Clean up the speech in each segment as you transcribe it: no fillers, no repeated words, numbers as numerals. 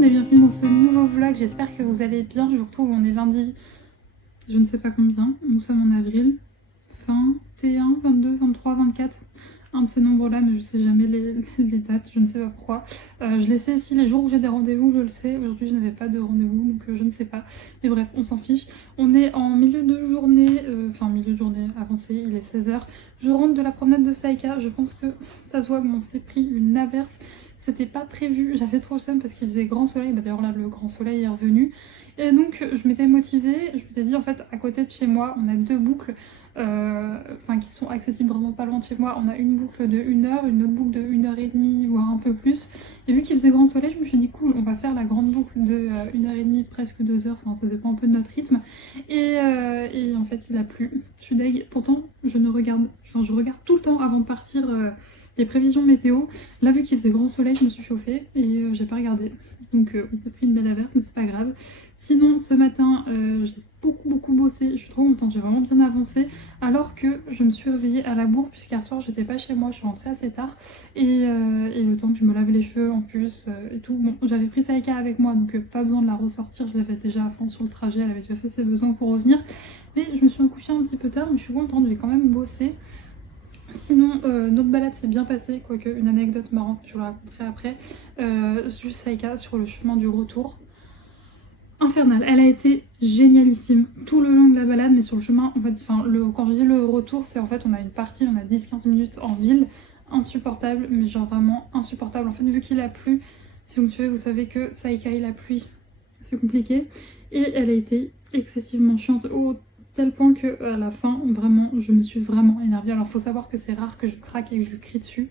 monde et bienvenue dans ce nouveau vlog, j'espère que vous allez bien. Je vous retrouve, on est lundi, je ne sais pas combien, nous sommes en avril, 21, 22, 23, 24, un de ces nombres là mais je sais jamais les dates, je ne sais pas pourquoi. Je les sais si les jours où j'ai des rendez-vous, je le sais. Aujourd'hui je n'avais pas de rendez-vous donc je ne sais pas, mais bref on s'en fiche. On est en milieu de journée, milieu de journée avancée, il est 16h. Je rentre de la promenade de Saïka, je pense que ça se voit, mais on s'est pris une averse. C'était pas prévu, j'avais trop le seum parce qu'il faisait grand soleil, d'ailleurs là le grand soleil est revenu. Et donc je m'étais motivée, je m'étais dit en fait à côté de chez moi on a deux boucles qui sont accessibles vraiment pas loin de chez moi. On a une boucle de 1 heure, une autre boucle de 1 h 30 voire un peu plus. Et vu qu'il faisait grand soleil, je me suis dit cool, on va faire la grande boucle de 1 h 30, presque 2 heures, ça dépend un peu de notre rythme. Et en fait il a plu, je suis deg. Pourtant je regarde tout le temps avant de partir les prévisions météo. Là vu qu'il faisait grand soleil je me suis chauffée et j'ai pas regardé. Donc on s'est pris une belle averse mais c'est pas grave. Sinon ce matin j'ai beaucoup bossé, je suis trop contente, j'ai vraiment bien avancé alors que je me suis réveillée à la bourre puisqu'hier soir j'étais pas chez moi, je suis rentrée assez tard et le temps que je me lave les cheveux en plus et tout. Bon j'avais pris Saïka avec moi donc pas besoin de la ressortir, je l'avais déjà à fond sur le trajet, elle avait déjà fait ses besoins pour revenir. Mais je me suis couchée un petit peu tard mais je suis contente, j'ai quand même bossé. Sinon, notre balade s'est bien passée, quoique une anecdote marrante, je vous la raconterai après. Juste Saïka sur le chemin du retour. Infernale, elle a été génialissime tout le long de la balade, mais sur le chemin, en fait, quand je dis le retour, c'est en fait on a une partie, on a 10-15 minutes en ville, insupportable, mais genre vraiment insupportable. En fait, vu qu'il a plu, si vous me suivez, vous savez que Saïka et la pluie, c'est compliqué. Et elle a été excessivement chiante au tel point que à la fin vraiment je me suis vraiment énervée. Alors faut savoir que c'est rare que je craque et que je lui crie dessus,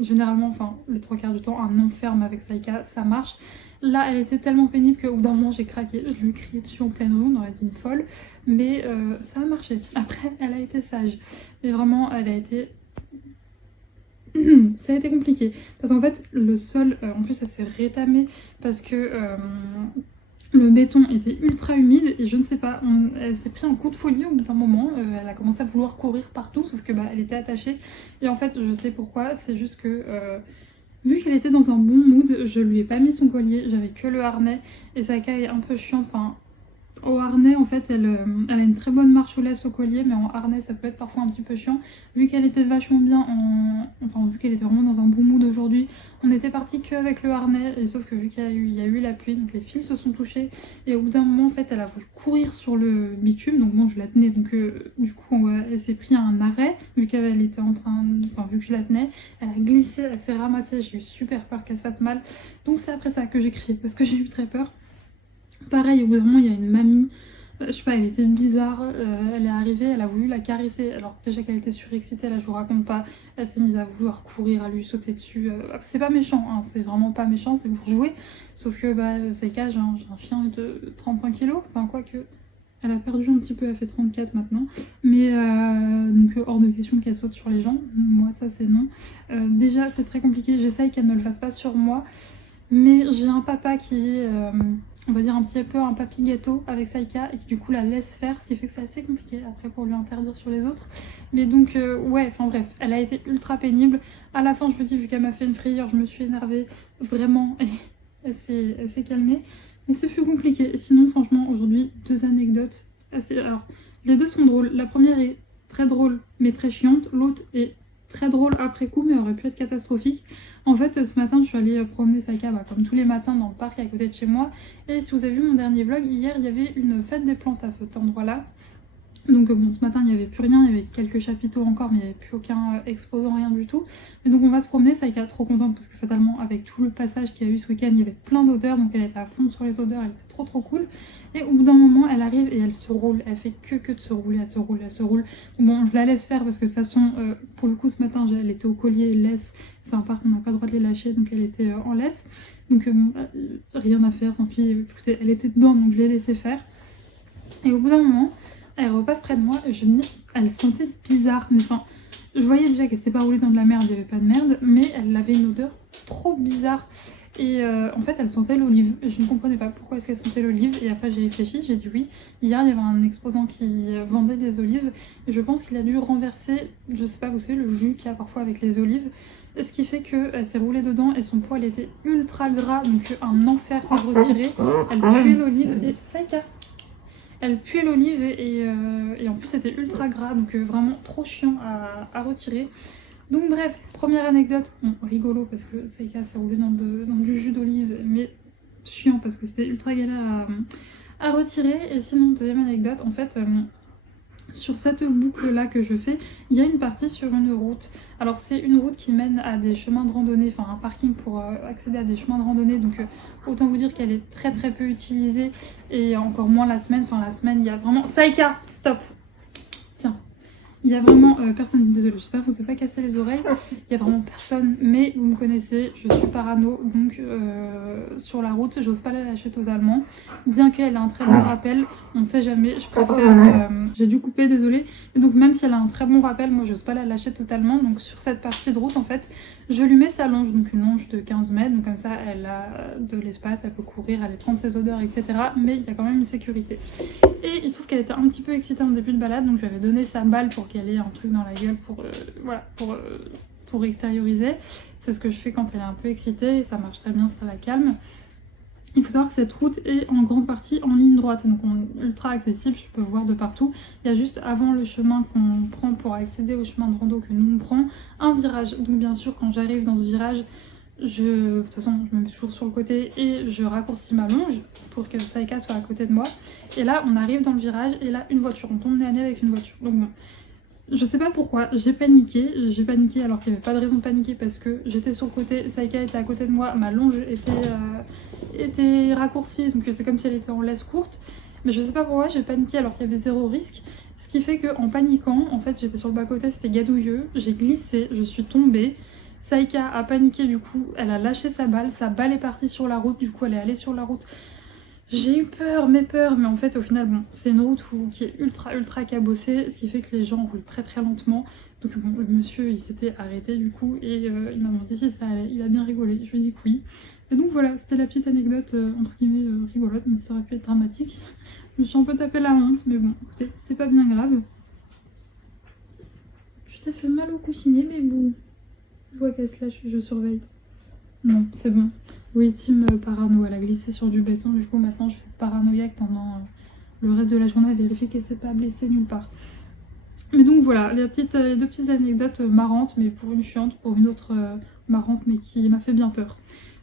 généralement les 3 quarts du temps un enferme avec Saïka ça marche. Là elle était tellement pénible qu'au bout d'un moment j'ai craqué, je lui ai crié dessus en pleine rue, on aurait dit une folle, mais ça a marché. Après elle a été sage, mais vraiment elle a été ça a été compliqué parce qu'en fait le sol en plus ça s'est rétamé parce que le béton était ultra humide et je ne sais pas, elle s'est pris un coup de folie au bout d'un moment, elle a commencé à vouloir courir partout sauf que elle était attachée et en fait je sais pourquoi, c'est juste que vu qu'elle était dans un bon mood, je lui ai pas mis son collier, j'avais que le harnais et Saïka est un peu chiante, au harnais en fait elle a une très bonne marche aux laisses au collier mais en harnais ça peut être parfois un petit peu chiant. Vu qu'elle était vachement bien vu qu'elle était vraiment dans un bon mood aujourd'hui, on était parti qu'avec le harnais et sauf que vu qu'il y a eu la pluie donc les fils se sont touchés et au bout d'un moment en fait elle a voulu courir sur le bitume donc bon je la tenais donc du coup elle s'est pris un arrêt vu qu'elle était vu que je la tenais, elle a glissé, elle s'est ramassée, j'ai eu super peur qu'elle se fasse mal donc c'est après ça que j'ai crié parce que j'ai eu très peur. Pareil, au bout d'un moment, il y a une mamie, je sais pas, elle était bizarre, elle est arrivée, elle a voulu la caresser, alors déjà qu'elle était surexcitée, là je vous raconte pas, elle s'est mise à vouloir courir, à lui sauter dessus, c'est pas méchant, hein, c'est vraiment pas méchant, c'est pour jouer, sauf que Saïka, j'ai un chien de 35 kilos, quoique, elle a perdu un petit peu, elle fait 34 maintenant, mais donc hors de question qu'elle saute sur les gens, moi ça c'est non. Déjà c'est très compliqué, j'essaye qu'elle ne le fasse pas sur moi, mais j'ai un papa qui est, on va dire un petit peu un papy gâteau avec Saïka et qui du coup la laisse faire, ce qui fait que c'est assez compliqué après pour lui interdire sur les autres. Mais donc bref, elle a été ultra pénible. À la fin je vous dis, vu qu'elle m'a fait une frayeur, je me suis énervée vraiment et elle s'est calmée. Mais ce fut compliqué. Sinon franchement aujourd'hui 2 anecdotes alors les deux sont drôles. La première est très drôle mais très chiante, l'autre est très drôle après coup mais aurait pu être catastrophique. En fait ce matin je suis allée promener Saïka comme tous les matins dans le parc à côté de chez moi et si vous avez vu mon dernier vlog, hier il y avait une fête des plantes à cet endroit là. Donc bon ce matin il n'y avait plus rien, il y avait quelques chapiteaux encore mais il n'y avait plus aucun exposant, rien du tout. Mais donc on va se promener, Saïka est trop contente parce que fatalement avec tout le passage qu'il y a eu ce week-end il y avait plein d'odeurs donc elle était à fond sur les odeurs, elle était trop cool. Et au bout d'un moment elle arrive et elle se roule, elle fait que de se rouler, elle se roule. Donc bon je la laisse faire parce que de toute façon pour le coup ce matin elle était au collier laisse, c'est un parc on n'a pas le droit de les lâcher donc elle était en laisse. Donc rien à faire, tant pis, écoutez elle était dedans donc je l'ai laissé faire. Et au bout d'un moment elle repasse près de moi et je me dis, elle sentait bizarre, mais je voyais déjà qu'elle s'était pas roulée dans de la merde, il n'y avait pas de merde, mais elle avait une odeur trop bizarre. Et en fait elle sentait l'olive, je ne comprenais pas pourquoi est-ce qu'elle sentait l'olive et après j'ai réfléchi, j'ai dit oui, hier il y avait un exposant qui vendait des olives et je pense qu'il a dû renverser, je sais pas, vous savez le jus qu'il y a parfois avec les olives ce qui fait qu'elle s'est roulée dedans et son poil était ultra gras, donc un enfer à retirer. Elle puait l'olive et... Saïka, elle puait l'olive et en plus c'était ultra gras, donc vraiment trop chiant à retirer. Donc bref, première anecdote, bon, rigolo parce que Saïka s'est roulée dans du jus d'olive, mais chiant parce que c'était ultra galère à retirer. Et sinon, deuxième anecdote, en fait, sur cette boucle là que je fais, il y a une partie sur une route. Alors c'est une route qui mène à des chemins de randonnée, enfin un parking pour accéder à des chemins de randonnée, donc autant vous dire qu'elle est très très peu utilisée, et encore moins la semaine. Enfin la semaine il y a vraiment... Saïka, stop. Tiens, il y a vraiment personne, désolée, j'espère que vous n'avez pas cassé les oreilles, il y a vraiment personne, mais vous me connaissez, je suis parano, donc sur la route, j'ose pas la lâcher totalement, bien qu'elle ait un très bon rappel, on sait jamais, je préfère, j'ai dû couper, désolée, et donc même si elle a un très bon rappel, moi j'ose pas la lâcher totalement, donc sur cette partie de route, en fait, je lui mets sa longe, donc une longe de 15 mètres, donc comme ça, elle a de l'espace, elle peut courir, aller prendre ses odeurs, etc., mais il y a quand même une sécurité. Et il se trouve qu'elle était un petit peu excitée en début de balade, donc je lui avais donné sa balle pour qu'elle ait un truc dans la gueule pour extérioriser. C'est ce que je fais quand elle est un peu excitée et ça marche très bien, ça la calme. Il faut savoir que cette route est en grande partie en ligne droite, donc ultra accessible, je peux voir de partout. Il y a juste avant le chemin qu'on prend pour accéder au chemin de rando que nous on prend, un virage. Donc bien sûr, quand j'arrive dans ce virage, de toute façon je me mets toujours sur le côté et je raccourcis ma longe pour que Saïka soit à côté de moi. Et là on arrive dans le virage et là une voiture, on tombe nez à nez avec une voiture. Donc bon, je sais pas pourquoi, j'ai paniqué alors qu'il n'y avait pas de raison de paniquer parce que j'étais sur le côté, Saïka était à côté de moi, ma longe était raccourcie, donc c'est comme si elle était en laisse courte. Mais je sais pas pourquoi j'ai paniqué alors qu'il y avait zéro risque. Ce qui fait qu'en paniquant, en fait j'étais sur le bas-côté, c'était gadouilleux, j'ai glissé, je suis tombée. Saïka a paniqué, du coup elle a lâché sa balle est partie sur la route, du coup elle est allée sur la route. J'ai eu peur, mais en fait au final bon, c'est une route qui est ultra cabossée, ce qui fait que les gens roulent très très lentement. Donc bon, le monsieur il s'était arrêté du coup et il m'a demandé si ça allait, il a bien rigolé, je lui ai dit que oui. Et donc voilà, c'était la petite anecdote entre guillemets rigolote, mais ça aurait pu être dramatique. Je me suis un peu tapé la honte, mais bon, écoutez, c'est pas bien grave. Je t'ai fait mal au coussinet, mais bon, je vois qu'elle se lâche, je surveille. Non, c'est bon. Oui, team parano, elle a glissé sur du béton, du coup maintenant je suis paranoïaque pendant le reste de la journée à vérifier qu'elle s'est pas blessée nulle part. Mais donc voilà, les deux petites anecdotes marrantes, mais pour une chiante, pour une autre marrante, mais qui m'a fait bien peur.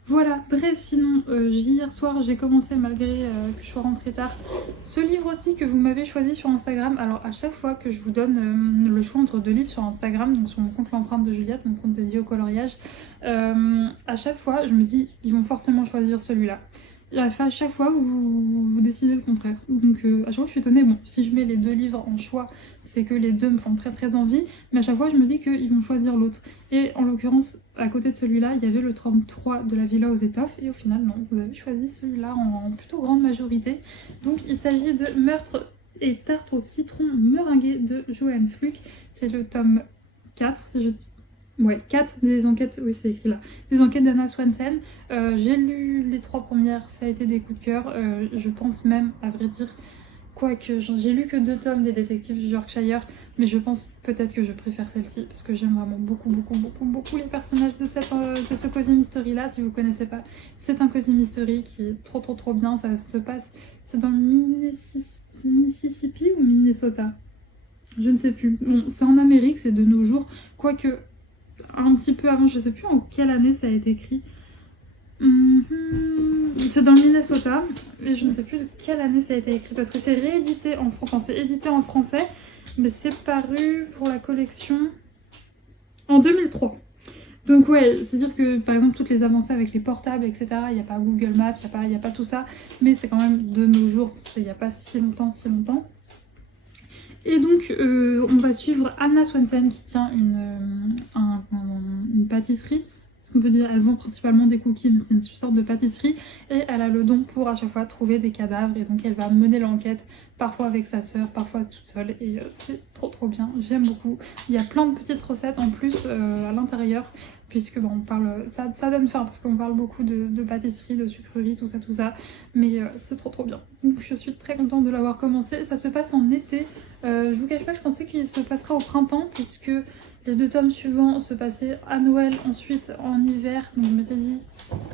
Voilà, bref, sinon, hier soir, j'ai commencé, malgré que je sois rentrée tard, ce livre aussi que vous m'avez choisi sur Instagram. Alors, à chaque fois que je vous donne le choix entre deux livres sur Instagram, donc sur mon compte L'Empreinte de Juliette, mon compte dédié au coloriage, à chaque fois, je me dis, ils vont forcément choisir celui-là. Et à chaque fois, vous décidez le contraire. Donc, à chaque fois, je suis étonnée. Bon, si je mets les deux livres en choix, c'est que les deux me font très très envie. Mais à chaque fois, je me dis qu'ils vont choisir l'autre. Et en l'occurrence, à côté de celui-là, il y avait le tome 3 de La Villa aux étoffes. Et au final, non, vous avez choisi celui-là en plutôt grande majorité. Donc, il s'agit de Meurtre et tarte au citron meringué de Joanne Fluck. C'est le tome 4, si je dis. Ouais, 4 des enquêtes, oui c'est écrit là, des enquêtes d'Anna Swanson. J'ai lu les 3 premières, ça a été des coups de cœur. Je pense même, à vrai dire, quoique j'ai lu que 2 tomes des détectives du Yorkshire, mais je pense peut-être que je préfère celle-ci parce que j'aime vraiment beaucoup les personnages de ce Cozy Mystery là. Si vous connaissez pas, c'est un Cozy Mystery qui est trop bien. Ça se passe, c'est dans le Mississippi ou Minnesota, je ne sais plus. Bon, c'est en Amérique, c'est de nos jours, quoique un petit peu avant, je sais plus en quelle année ça a été écrit. C'est dans le Minnesota, mais je ne sais plus de quelle année ça a été écrit, parce que c'est réédité en français, enfin c'est édité en français, mais c'est paru pour la collection en 2003. Donc ouais, c'est-à-dire que par exemple toutes les avancées avec les portables, etc., il n'y a pas Google Maps, il n'y a pas tout ça, mais c'est quand même de nos jours, il n'y a pas si longtemps. Et donc, on va suivre Anna Swanson qui tient une pâtisserie. On peut dire, elle vend principalement des cookies, mais c'est une sorte de pâtisserie. Et elle a le don pour à chaque fois trouver des cadavres. Et donc, elle va mener l'enquête, parfois avec sa sœur, parfois toute seule. Et c'est trop bien, j'aime beaucoup. Il y a plein de petites recettes en plus à l'intérieur, puisque bon, on parle, ça donne faim, parce qu'on parle beaucoup de pâtisserie, de sucrerie, tout ça. Mais c'est trop bien. Donc, je suis très contente de l'avoir commencé. Ça se passe en été. Je vous cache pas, je pensais qu'il se passera au printemps, puisque les 2 tomes suivants se passaient à Noël, ensuite en hiver. Donc je m'étais dit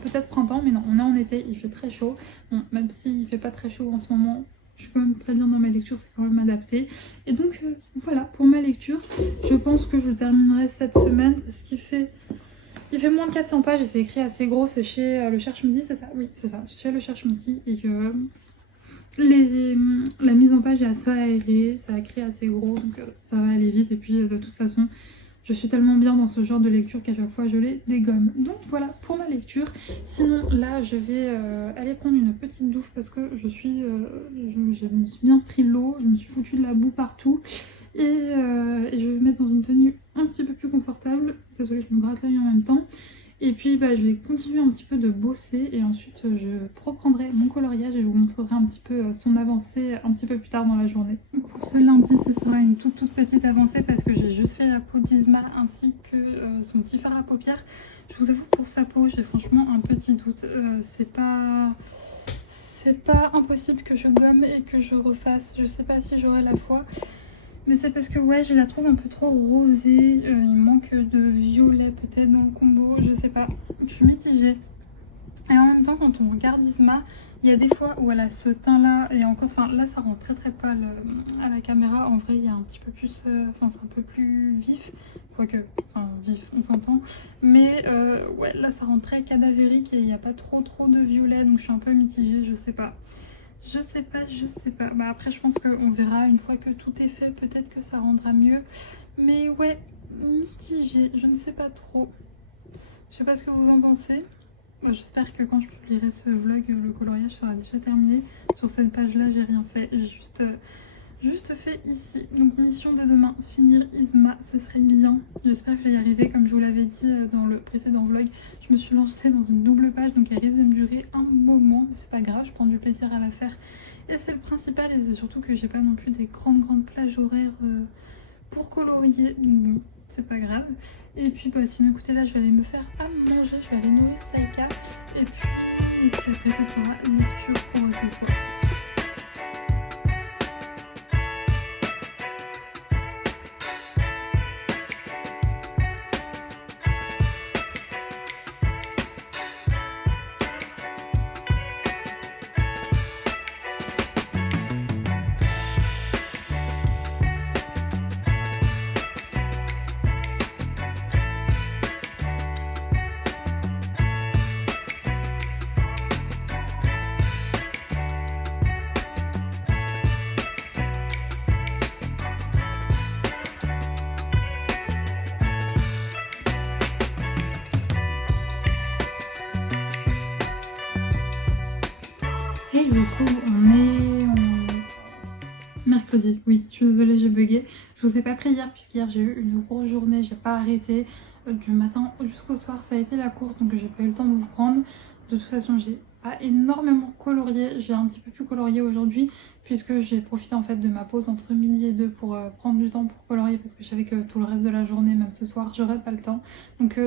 peut-être printemps, mais non, on est en été, il fait très chaud. Bon, même s'il fait pas très chaud en ce moment, je suis quand même très bien dans mes lectures, c'est quand même adapté. Et donc voilà, pour ma lecture, je pense que je terminerai cette semaine, ce qui fait... Il fait moins de 400 pages et c'est écrit assez gros, c'est chez Le Cherche-Midi, c'est ça? Oui, c'est ça, chez Le Cherche-Midi. Et que la mise en page est assez aérée, ça a écrit assez gros, donc ça va aller vite. Et puis de toute façon, je suis tellement bien dans ce genre de lecture qu'à chaque fois je les dégomme. Donc voilà pour ma lecture. Sinon là je vais aller prendre une petite douche parce que je me suis bien pris l'eau, je me suis foutu de la boue partout. Et je vais me mettre dans une tenue un petit peu plus confortable. Désolée, je me gratte l'œil en même temps. Et puis je vais continuer un petit peu de bosser et ensuite je reprendrai mon coloriage et je vous montrerai un petit peu son avancée un petit peu plus tard dans la journée. Pour ce lundi, ce sera une toute petite avancée parce que j'ai juste fait la peau d'Isma ainsi que son petit fard à paupières. Je vous avoue, pour sa peau, j'ai franchement un petit doute. C'est pas impossible que je gomme et que je refasse. Je sais pas si j'aurai la foi. Mais c'est parce que ouais, je la trouve un peu trop rosée, il manque de violet peut-être dans le combo, je sais pas, je suis mitigée. Et en même temps, quand on regarde Isma, il y a des fois où elle a ce teint là, et encore, enfin là ça rend très pâle à la caméra, en vrai il y a un petit peu plus, enfin c'est un peu plus vif, quoique, enfin vif, on s'entend. Mais ouais, là ça rend très cadavérique et il n'y a pas trop de violet, donc je suis un peu mitigée, je sais pas. Je sais pas. Bah après, je pense qu'on verra une fois que tout est fait. Peut-être que ça rendra mieux. Mais ouais, mitigé. Je ne sais pas trop. Je sais pas ce que vous en pensez. Bon, j'espère que quand je publierai ce vlog, le coloriage sera déjà terminé. Sur cette page-là, j'ai rien fait. J'ai juste fait ici. Donc mission de demain, finir Isma, ça serait bien. J'espère que je vais y arriver. Comme je vous l'avais dit dans le précédent vlog, je me suis lancée dans une double page, donc elle risque de me durer un moment, mais c'est pas grave, je prends du plaisir à la faire et c'est le principal. Et c'est surtout que j'ai pas non plus des grandes plages horaires pour colorier, donc bon, c'est pas grave. Et puis sinon écoutez, là je vais aller me faire à manger, je vais aller nourrir Saïka et puis après ça sera une lecture pour ce soir. Et du coup, on est mercredi. Oui, je suis désolée, j'ai bugué. Je vous ai pas pris hier puisqu'hier j'ai eu une grosse journée, j'ai pas arrêté. Du matin jusqu'au soir, ça a été la course, donc j'ai pas eu le temps de vous prendre. De toute façon, j'ai pas énormément colorié. J'ai un petit peu plus colorié aujourd'hui puisque j'ai profité en fait de ma pause entre midi et 2 pour prendre du temps pour colorier parce que je savais que tout le reste de la journée, même ce soir, j'aurais pas le temps. Donc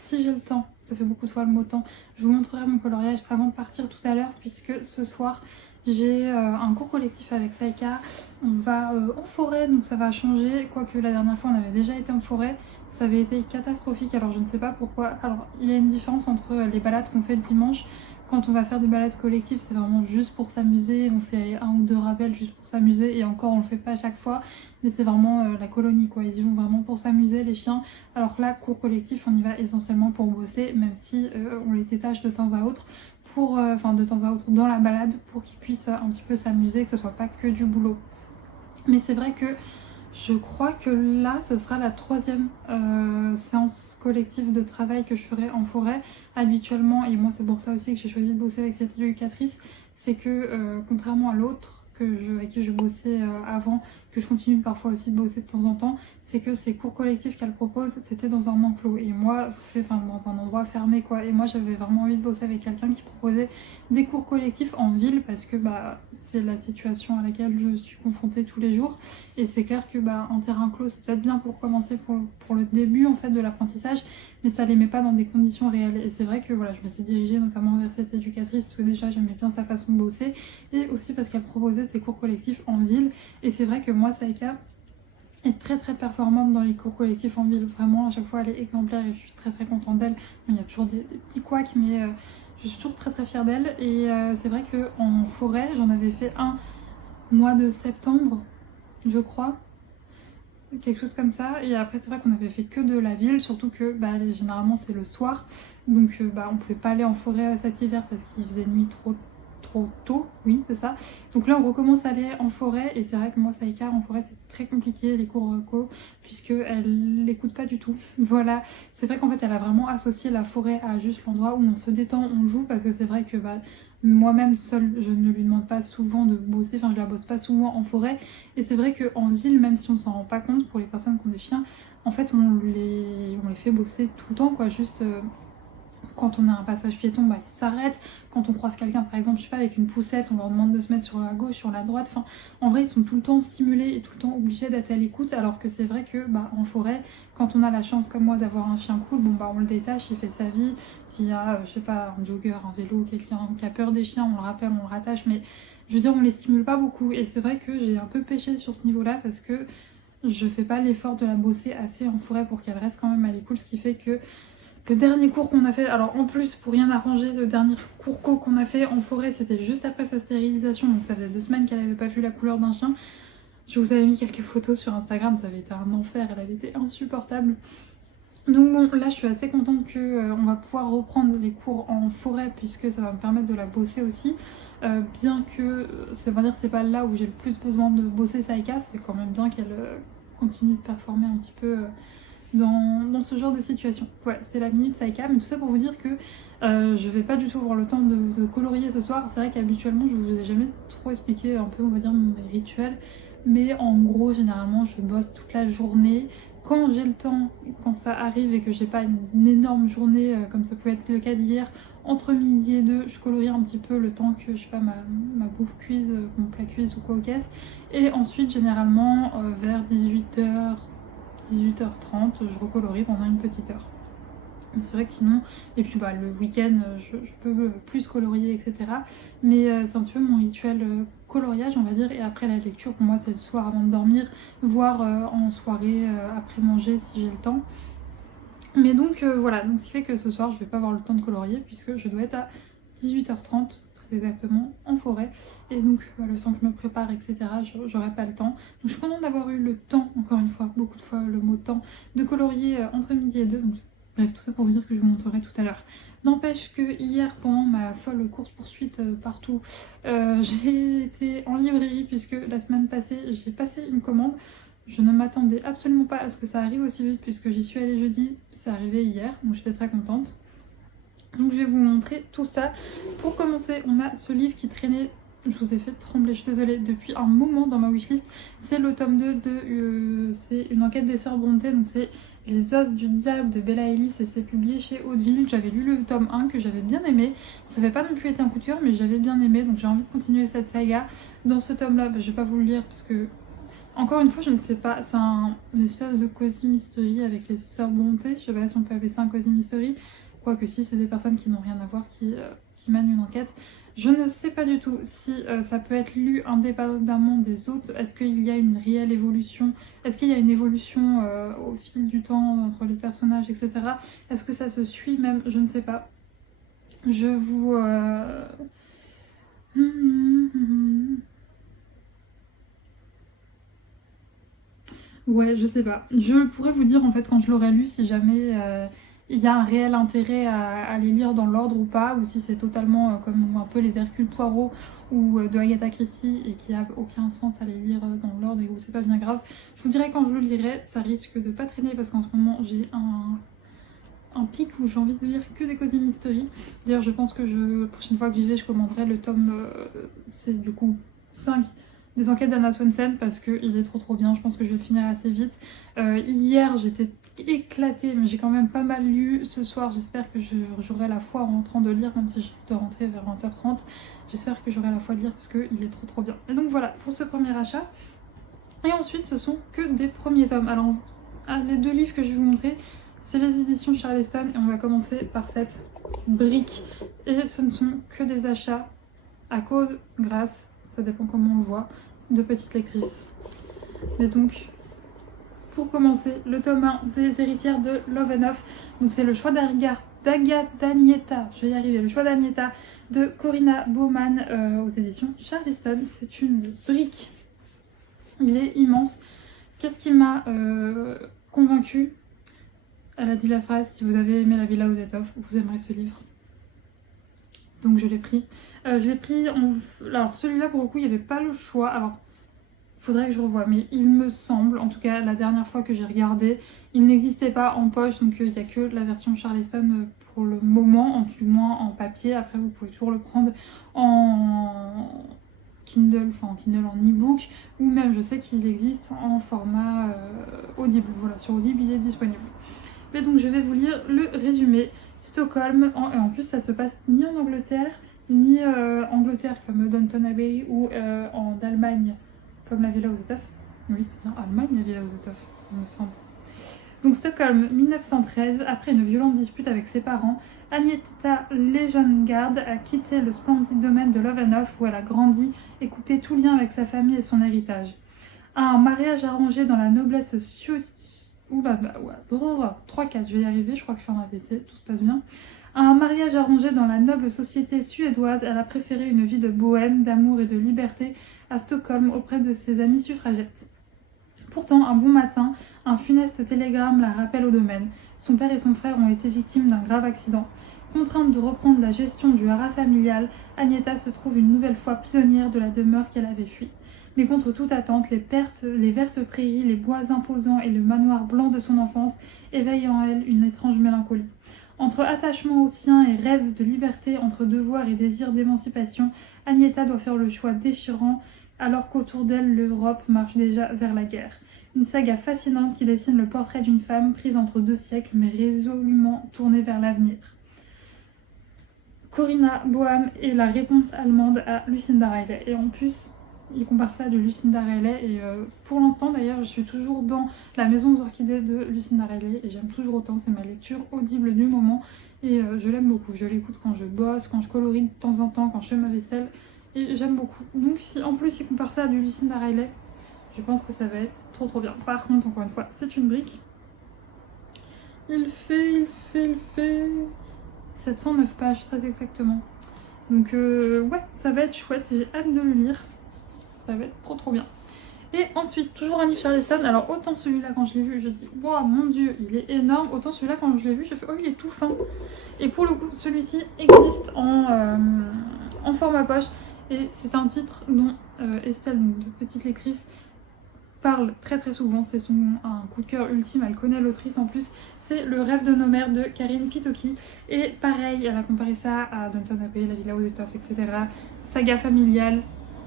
si j'ai le temps, ça fait beaucoup de fois le mot temps, je vous montrerai mon coloriage avant de partir tout à l'heure puisque ce soir j'ai un cours collectif avec Saïka. On va en forêt, donc ça va changer, quoique la dernière fois on avait déjà été en forêt, ça avait été catastrophique, alors je ne sais pas pourquoi. Alors il y a une différence entre les balades qu'on fait le dimanche. Quand on va faire des balades collectives, c'est vraiment juste pour s'amuser, on fait 1 ou 2 rappels juste pour s'amuser, et encore on le fait pas à chaque fois, mais c'est vraiment la colonie quoi, ils y vont vraiment pour s'amuser les chiens. Alors là, cours collectif, on y va essentiellement pour bosser, même si on les détache de temps à autre, de temps à autre dans la balade pour qu'ils puissent un petit peu s'amuser, que ce soit pas que du boulot. Mais c'est vrai que je crois que là, ce sera la 3e séance collective de travail que je ferai en forêt. Habituellement, et moi c'est pour ça aussi que j'ai choisi de bosser avec cette éducatrice, c'est que contrairement à l'autre avec qui je bossais avant, que je continue parfois aussi de bosser de temps en temps, c'est que ces cours collectifs qu'elle propose, c'était dans un enclos. Et moi, dans un endroit fermé quoi. Et moi, j'avais vraiment envie de bosser avec quelqu'un qui proposait des cours collectifs en ville parce que c'est la situation à laquelle je suis confrontée tous les jours. Et c'est clair que un terrain clos, c'est peut-être bien pour commencer pour le début en fait de l'apprentissage, mais ça les met pas dans des conditions réelles. Et c'est vrai que voilà, je me suis dirigée notamment vers cette éducatrice parce que déjà j'aimais bien sa façon de bosser et aussi parce qu'elle proposait ses cours collectifs en ville. Et c'est vrai que moi, Saïka, est très très performante dans les cours collectifs en ville. Vraiment, à chaque fois, elle est exemplaire et je suis très très contente d'elle. Il y a toujours des petits couacs, mais je suis toujours très très fière d'elle. Et c'est vrai qu'en forêt, j'en avais fait un mois de septembre, je crois. Quelque chose comme ça. Et après, c'est vrai qu'on avait fait que de la ville, surtout que généralement c'est le soir. Donc on pouvait pas aller en forêt cet hiver parce qu'il faisait nuit trop tôt, oui c'est ça. Donc là on recommence à aller en forêt et c'est vrai que moi Saïka en forêt c'est très compliqué les cours co puisqu'elle n'écoute pas du tout. Voilà, c'est vrai qu'en fait elle a vraiment associé la forêt à juste l'endroit où on se détend, on joue parce que c'est vrai que moi-même seule je ne lui demande pas souvent de bosser, enfin je la bosse pas souvent en forêt et c'est vrai qu'en ville même si on s'en rend pas compte pour les personnes qui ont des chiens en fait on les fait bosser tout le temps quoi, juste quand on a un passage piéton, ils s'arrêtent. Quand on croise quelqu'un, par exemple, je sais pas, avec une poussette, on leur demande de se mettre sur la gauche, sur la droite. Enfin, en vrai, ils sont tout le temps stimulés et tout le temps obligés d'être à l'écoute. Alors que c'est vrai que, en forêt, quand on a la chance comme moi d'avoir un chien cool, on le détache, il fait sa vie. S'il y a, je sais pas, un jogger, un vélo, quelqu'un qui a peur des chiens, on le rappelle, on le rattache. Mais je veux dire, on les stimule pas beaucoup. Et c'est vrai que j'ai un peu péché sur ce niveau-là parce que je fais pas l'effort de la bosser assez en forêt pour qu'elle reste quand même à l'écoute, ce qui fait que le dernier cours qu'on a fait, alors en plus pour rien arranger, le dernier cours co qu'on a fait en forêt c'était juste après sa stérilisation, donc ça faisait 2 semaines qu'elle avait pas vu la couleur d'un chien. Je vous avais mis quelques photos sur Instagram, ça avait été un enfer, elle avait été insupportable. Donc bon, là je suis assez contente qu'on va pouvoir reprendre les cours en forêt puisque ça va me permettre de la bosser aussi. Bien que, c'est pas là où j'ai le plus besoin de bosser Saïka, c'est quand même bien qu'elle continue de performer un petit peu dans ce genre de situation. Voilà, c'était la minute Saïka, mais tout ça pour vous dire que je vais pas du tout avoir le temps de colorier ce soir. C'est vrai qu'habituellement je vous ai jamais trop expliqué un peu on va dire mes rituels, mais en gros généralement je bosse toute la journée. Quand j'ai le temps, quand ça arrive et que j'ai pas une énorme journée comme ça pouvait être le cas d'hier, entre midi et 2, je colorie un petit peu le temps que je sais pas ma bouffe cuise, mon plat cuise ou quoi au caisse. Et ensuite généralement vers 18h, 18h30, je recolorie pendant une petite heure. C'est vrai que sinon, et puis le week-end, je peux plus colorier, etc. Mais c'est un petit peu mon rituel coloriage, on va dire. Et après la lecture, pour moi, c'est le soir avant de dormir, voire en soirée après manger si j'ai le temps. Mais donc voilà, donc ce qui fait que ce soir, je vais pas avoir le temps de colorier puisque je dois être à 18h30 exactement en forêt et donc le temps que je me prépare etc j'aurai pas le temps donc je suis contente d'avoir eu le temps, encore une fois beaucoup de fois le mot temps, de colorier entre midi et 2 donc bref tout ça pour vous dire que je vous montrerai tout à l'heure. N'empêche que hier pendant ma folle course poursuite partout j'ai été en librairie puisque la semaine passée j'ai passé une commande. Je ne m'attendais absolument pas à ce que ça arrive aussi vite puisque j'y suis allée jeudi, c'est arrivé hier donc j'étais très contente. Donc je vais vous montrer tout ça. Pour commencer, on a ce livre qui traînait, je vous ai fait trembler, je suis désolée, depuis un moment dans ma wishlist. C'est le tome 2 de c'est une enquête des sœurs Brontë, donc c'est Les os du diable de Bella Ellis et c'est publié chez Hauteville. J'avais lu le tome 1 que j'avais bien aimé. Ça n'avait pas non plus été un coup de cœur mais j'avais bien aimé donc j'ai envie de continuer cette saga. Dans ce tome là, je vais pas vous le lire parce que encore une fois, je ne sais pas, c'est une espèce de cozy mystery avec les sœurs Brontë. Je sais pas si on peut appeler ça un cozy mystery. Quoique si, c'est des personnes qui n'ont rien à voir qui mènent une enquête. Je ne sais pas du tout si ça peut être lu indépendamment des autres. Est-ce qu'il y a une réelle évolution? Est-ce qu'il y a une évolution au fil du temps entre les personnages, etc. Est-ce que ça se suit même? Je ne sais pas. Je vous... Ouais, je sais pas. Je pourrais vous dire en fait quand je l'aurai lu si jamais il y a un réel intérêt à les lire dans l'ordre ou pas, ou si c'est totalement comme un peu les Hercule Poirot ou de Agatha Christie et qu'il n'y a aucun sens à les lire dans l'ordre et où c'est pas bien grave. Je vous dirai quand je le lirai, ça risque de pas traîner parce qu'en ce moment j'ai un pic où j'ai envie de lire que des cozy mystery. D'ailleurs je pense que la prochaine fois que j'y vais je commanderai le tome, c'est du coup 5 des enquêtes d'Anna Swensen parce qu'il est trop bien, je pense que je vais le finir assez vite. Hier j'étais éclatée mais j'ai quand même pas mal lu. Ce soir j'espère que j'aurai la foi en rentrant de lire, même si je risque de rentrer vers 20h30. J'espère que j'aurai la foi de lire parce qu'il est trop bien. Et donc voilà pour ce premier achat. Et ensuite ce sont que des premiers tomes. Alors les 2 livres que je vais vous montrer, c'est les éditions Charleston et on va commencer par cette brique. Et ce ne sont que des achats à cause, grâce, ça dépend comment on le voit, de petites lectrices. Mais donc, pour commencer le tome 1 des héritières de Love and Off. Donc c'est le choix d'Agneta, je vais y arriver, le choix d'Agneta de Corinna Baumann aux éditions Charleston. C'est une brique, il est immense. Qu'est-ce qui m'a convaincue? Elle a dit la phrase: si vous avez aimé La Villa aux Étoffes, vous aimerez ce livre. Donc je l'ai pris. Alors celui-là pour le coup il n'y avait pas le choix. Alors faudrait que je revoie, mais il me semble, en tout cas la dernière fois que j'ai regardé, il n'existait pas en poche, donc il n'y a que la version Charleston pour le moment, du moins en papier. Après vous pouvez toujours le prendre en Kindle, en e-book, ou même je sais qu'il existe en format Audible. Voilà, sur Audible il est disponible. Mais donc je vais vous lire le résumé. Stockholm, et en plus ça se passe ni en Angleterre, ni Angleterre comme Downton Abbey, ou en Allemagne comme La Villa aux Étoffes. Oui, c'est bien Allemagne, La Villa aux Étoffes, il me semble. Donc Stockholm, 1913, après une violente dispute avec ses parents, Agneta Lejongarde a quitté le splendide domaine de Love and Off où elle a grandi et coupé tout lien avec sa famille et son héritage. Un mariage arrangé dans la noblesse 3-4, je vais y arriver, je crois que je suis en AVC, tout se passe bien. Un mariage arrangé dans la noble société suédoise, elle a préféré une vie de bohème, d'amour et de liberté à Stockholm auprès de ses amies suffragettes. Pourtant, un bon matin, un funeste télégramme la rappelle au domaine. Son père et son frère ont été victimes d'un grave accident. Contrainte de reprendre la gestion du haras familial, Agneta se trouve une nouvelle fois prisonnière de la demeure qu'elle avait fuie. Mais contre toute attente, les vertes prairies, les bois imposants et le manoir blanc de son enfance éveillent en elle une étrange mélancolie. Entre attachement au sien et rêve de liberté, entre devoir et désir d'émancipation, Agneta doit faire le choix déchirant alors qu'autour d'elle, l'Europe marche déjà vers la guerre. Une saga fascinante qui dessine le portrait d'une femme prise entre deux siècles mais résolument tournée vers l'avenir. Corinna Baumann est la réponse allemande à Lucinda Riley. Et en plus, il compare ça de Lucinda Riley. Et pour l'instant, d'ailleurs, je suis toujours dans La Maison aux Orchidées de Lucinda Riley. Et j'aime toujours autant. C'est ma lecture audible du moment. Et je l'aime beaucoup. Je l'écoute quand je bosse, quand je colorie de temps en temps, quand je fais ma vaisselle. Et j'aime beaucoup. Donc si en plus il compare ça à du Lucinda Riley, je pense que ça va être trop bien. Par contre, encore une fois, c'est une brique. Il fait 709 pages, très exactement. Donc ouais, ça va être chouette, j'ai hâte de le lire. Ça va être trop bien. Et ensuite, toujours un livre Charleston. Alors autant celui-là quand je l'ai vu, je dis wow, mon dieu, il est énorme. Autant celui-là quand je l'ai vu, je fais oh, il est tout fin. Et pour le coup, celui-ci existe en format poche. Et c'est un titre dont Estelle, donc de petite lectrice, parle très souvent. C'est un coup de cœur ultime, elle connaît l'autrice en plus. C'est Le rêve de nos mères de Karine Pitoki. Et pareil, elle a comparé ça à Downton Abbey, La Villa aux Étoffes, etc. Saga familiale,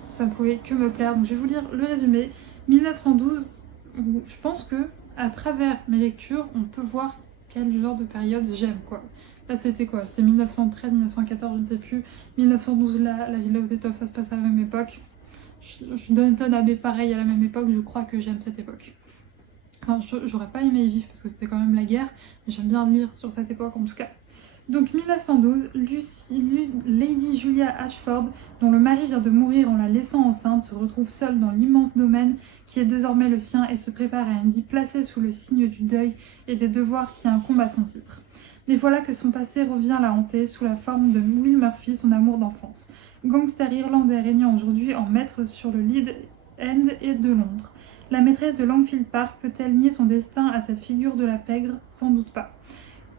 ça ne pouvait que me plaire. Donc je vais vous lire le résumé. 1912, je pense que à travers mes lectures, on peut voir quel genre de période j'aime, quoi. Là, c'était quoi? C'était 1913, 1914, je ne sais plus. 1912, là, La Villa aux Étoffes, ça se passe à la même époque. Downton Abbey, pareil, à la même époque. Je crois que j'aime cette époque. Enfin, j'aurais pas aimé y vivre parce que c'était quand même la guerre, mais j'aime bien lire sur cette époque en tout cas. Donc 1912, Lady Julia Ashford, dont le mari vient de mourir en la laissant enceinte, se retrouve seule dans l'immense domaine qui est désormais le sien et se prépare à une vie placée sous le signe du deuil et des devoirs qui incombent à son titre. Mais voilà que son passé revient la hanter sous la forme de Will Murphy, son amour d'enfance. Gangster irlandais régnant aujourd'hui en maître sur le Lead End et de Londres. La maîtresse de Longfield Park peut-elle nier son destin à cette figure de la pègre? Sans doute pas.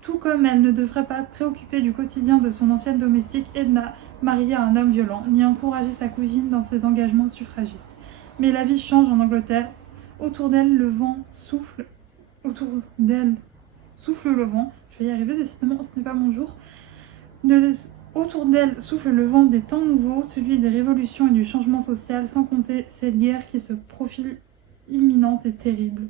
Tout comme elle ne devrait pas préoccuper du quotidien de son ancienne domestique Edna, mariée à un homme violent, ni encourager sa cousine dans ses engagements suffragistes. Mais la vie change en Angleterre. Autour d'elle, le vent souffle. Souffle le vent. Je vais y arriver, décidément, ce n'est pas mon jour. Autour d'elle souffle le vent des temps nouveaux, celui des révolutions et du changement social, sans compter cette guerre qui se profile imminente et terrible.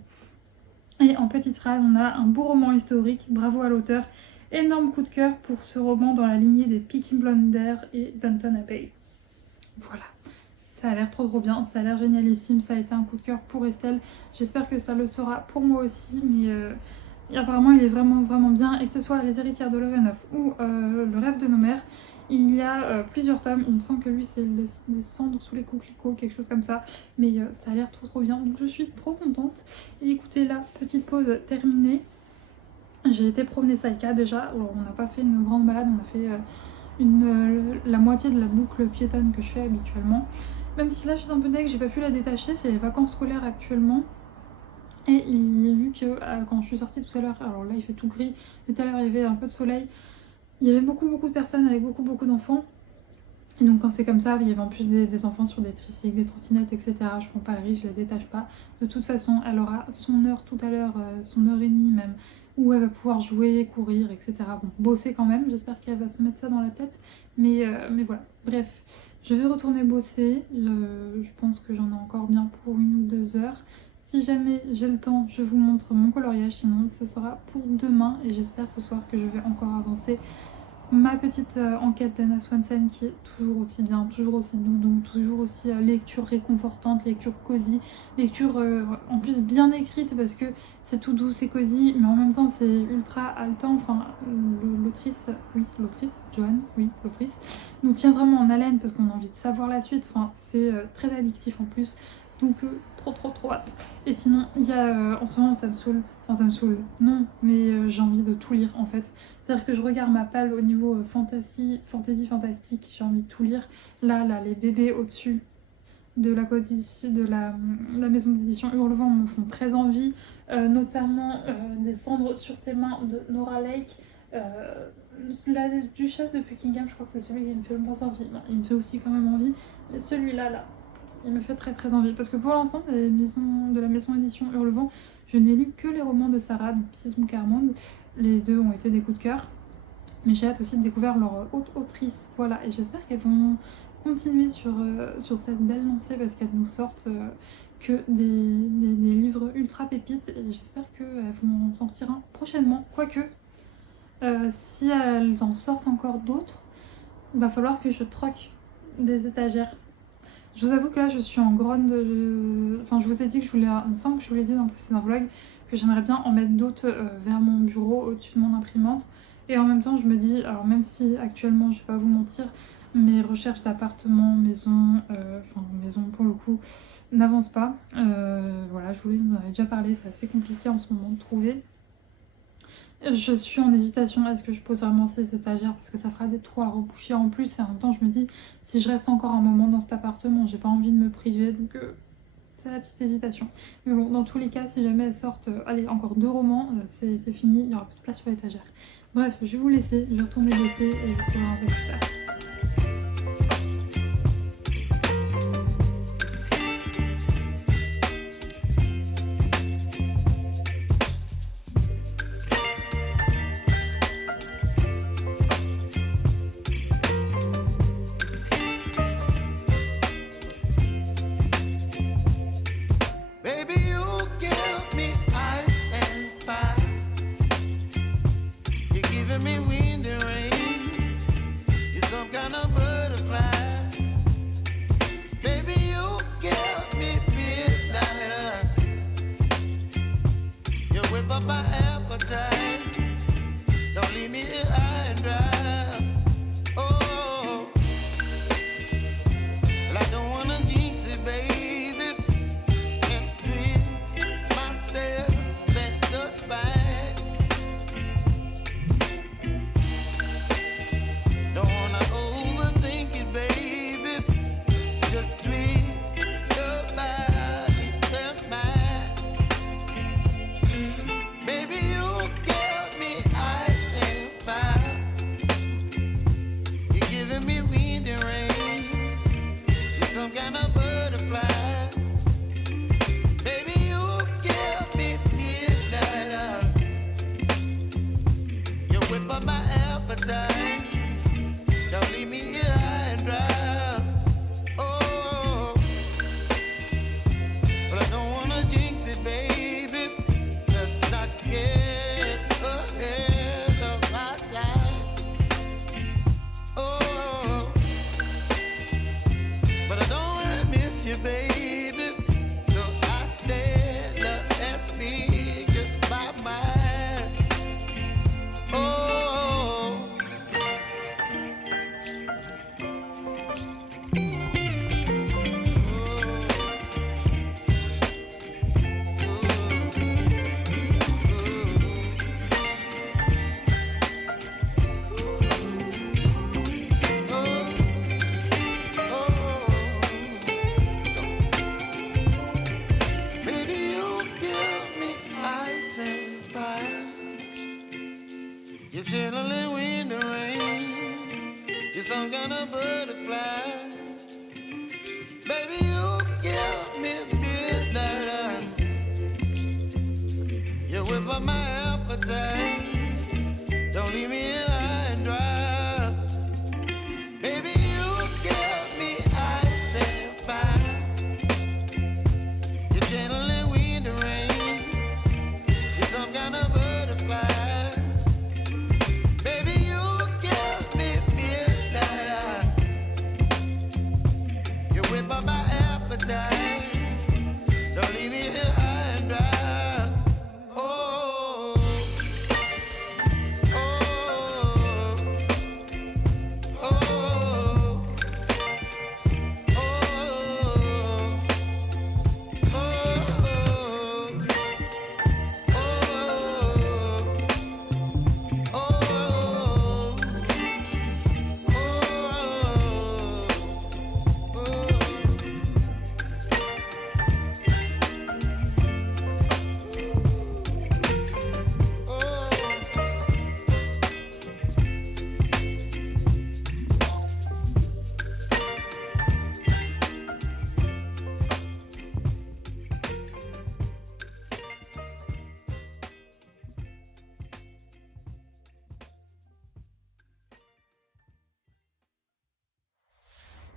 Et en petite phrase, on a un beau roman historique, bravo à l'auteur. Énorme coup de cœur pour ce roman dans la lignée des Peaky Blinders et Downton Abbey. Voilà, ça a l'air trop bien, ça a l'air génialissime, ça a été un coup de cœur pour Estelle. J'espère que ça le sera pour moi aussi, mais apparemment il est vraiment bien. Et que ce soit Les héritières de Love and Off ou Le rêve de nos mères, Il y a plusieurs tomes, il me semble que lui c'est les cendres sous les coquelicots, quelque chose comme ça, mais ça a l'air trop bien, donc je suis trop contente. Et écoutez, la petite pause terminée, j'ai été promener Saïka déjà. Alors, on n'a pas fait une grande balade, on a fait la moitié de la boucle piétonne que je fais habituellement. Même si là je suis un peu deg, j'ai pas pu la détacher, c'est les vacances scolaires actuellement. Et vu que quand je suis sortie tout à l'heure, alors là il fait tout gris, mais tout à l'heure il y avait un peu de soleil, il y avait beaucoup de personnes avec beaucoup d'enfants. Et donc quand c'est comme ça, il y avait en plus des enfants sur des tricycles, des trottinettes, etc. Je prends pas le risque, je les détache pas. De toute façon, elle aura son heure tout à l'heure, son heure et demie même, où elle va pouvoir jouer, courir, etc. Bon, bosser quand même, j'espère qu'elle va se mettre ça dans la tête. Mais voilà, bref, je vais retourner bosser. Je pense que j'en ai encore bien pour 1 ou 2 heures. Si jamais j'ai le temps, je vous montre mon coloriage, sinon ça sera pour demain. Et j'espère ce soir que je vais encore avancer ma petite enquête d'Anna Swanson, qui est toujours aussi bien, toujours aussi doudou, toujours aussi lecture réconfortante, lecture cosy, lecture en plus bien écrite parce que c'est tout doux, c'est cosy, mais en même temps c'est ultra haletant. Enfin, l'autrice, Joanne, oui, l'autrice, nous tient vraiment en haleine parce qu'on a envie de savoir la suite. Enfin, c'est très addictif en plus. Donc trop hâte. Et sinon, il y a en ce moment ça me saoule, enfin ça me saoule, non, mais j'ai envie de tout lire en fait. C'est-à-dire que je regarde ma palle au niveau fantasy fantastique, j'ai envie de tout lire. Là, les bébés au-dessus de la maison d'édition Hurlevent me font très envie, notamment des cendres sur tes mains de Nora Lake. La Duchesse de Buckingham, je crois que c'est celui qui me fait le moins envie. Bon, il me fait aussi quand même envie, mais celui-là, il me fait très envie. Parce que pour l'instant, de la maison édition Hurlevent, je n'ai lu que les romans de Sarah, donc Mrs. Mukarmond. Les deux ont été des coups de cœur. Mais j'ai hâte aussi de découvrir leur autrice. Voilà, et j'espère qu'elles vont continuer sur cette belle lancée parce qu'elles nous sortent que des livres ultra pépites. Et j'espère qu'elles vont en sortir un prochainement. Quoique, si elles en sortent encore d'autres, il va falloir que je troque des étagères. Je vous avoue que là je suis en grogne Enfin, je vous ai dit que il me semble que je vous l'ai dit dans le précédent vlog, que j'aimerais bien en mettre d'autres vers mon bureau, au-dessus de mon imprimante. Et en même temps je me dis, alors même si actuellement je vais pas vous mentir, mes recherches d'appartement, maison, enfin maison pour le coup, n'avancent pas. Voilà, je vous en avais déjà parlé, c'est assez compliqué en ce moment de trouver. Je suis en hésitation, est-ce que je pose vraiment ces étagères parce que ça fera des trous à reboucher en plus, et en même temps je me dis, si je reste encore un moment dans cet appartement, j'ai pas envie de me priver, donc c'est la petite hésitation. Mais bon, dans tous les cas, si jamais elles sortent, allez, encore 2 romans, c'est fini, il n'y aura plus de place sur l'étagère. Bref, je vais vous laisser, je vais retourner bosser et je vous retrouverai un peu plus tard. Me wind and rain, you're some kind of bird.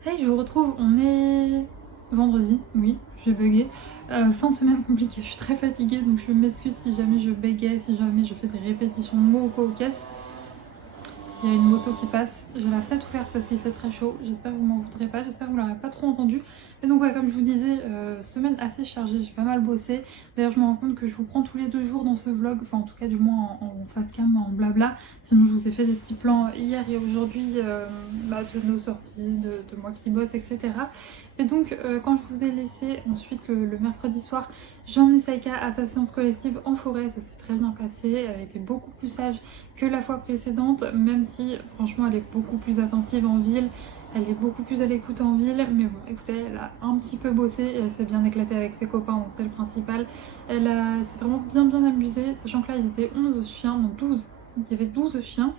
Hey, je vous retrouve, on est vendredi, oui, j'ai bugué. Fin de semaine compliquée, je suis très fatiguée donc je m'excuse si jamais je bégaye, si jamais je fais des répétitions de mots au caisse. Il y a une moto qui passe, j'ai la fenêtre ouverte parce qu'il fait très chaud, j'espère que vous m'en voudrez pas, j'espère que vous l'aurez pas trop entendu. Mais donc ouais, comme je vous disais, semaine assez chargée, j'ai pas mal bossé. D'ailleurs je me rends compte que je vous prends tous les 2 jours dans ce vlog, enfin en tout cas du moins en face cam, en blabla. Sinon je vous ai fait des petits plans hier et aujourd'hui de nos sorties, de moi qui bosse, etc. Et donc quand je vous ai laissé ensuite le mercredi soir, j'ai emmené Saïka à sa séance collective en forêt, ça s'est très bien passé, elle était beaucoup plus sage que la fois précédente, même si franchement elle est beaucoup plus attentive en ville, elle est beaucoup plus à l'écoute en ville, mais bon écoutez, elle a un petit peu bossé et elle s'est bien éclatée avec ses copains, donc c'est le principal. Elle s'est vraiment bien amusée, sachant que là ils étaient 11 chiens, donc 12, donc il y avait 12 chiens.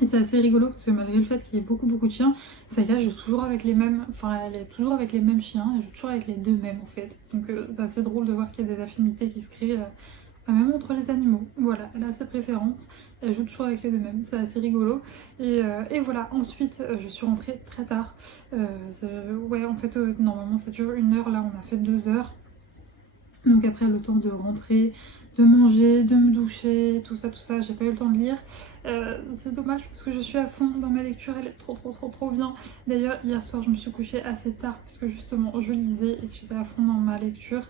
Et c'est assez rigolo parce que malgré le fait qu'il y ait beaucoup de chiens, Saïka joue toujours avec les mêmes, enfin elle est toujours avec les mêmes chiens, elle joue toujours avec les deux mêmes en fait. Donc c'est assez drôle de voir qu'il y a des affinités qui se créent même entre les animaux. Voilà, elle a ses préférences, elle joue toujours avec les deux mêmes, c'est assez rigolo. Et voilà, ensuite je suis rentrée très tard. Ouais en fait normalement ça dure 1 heure, là on a fait 2 heures. Donc après le temps de rentrer, de manger, de me doucher, tout ça, j'ai pas eu le temps de lire. C'est dommage parce que je suis à fond dans ma lecture, elle est trop bien. D'ailleurs hier soir je me suis couchée assez tard parce que justement je lisais et que j'étais à fond dans ma lecture.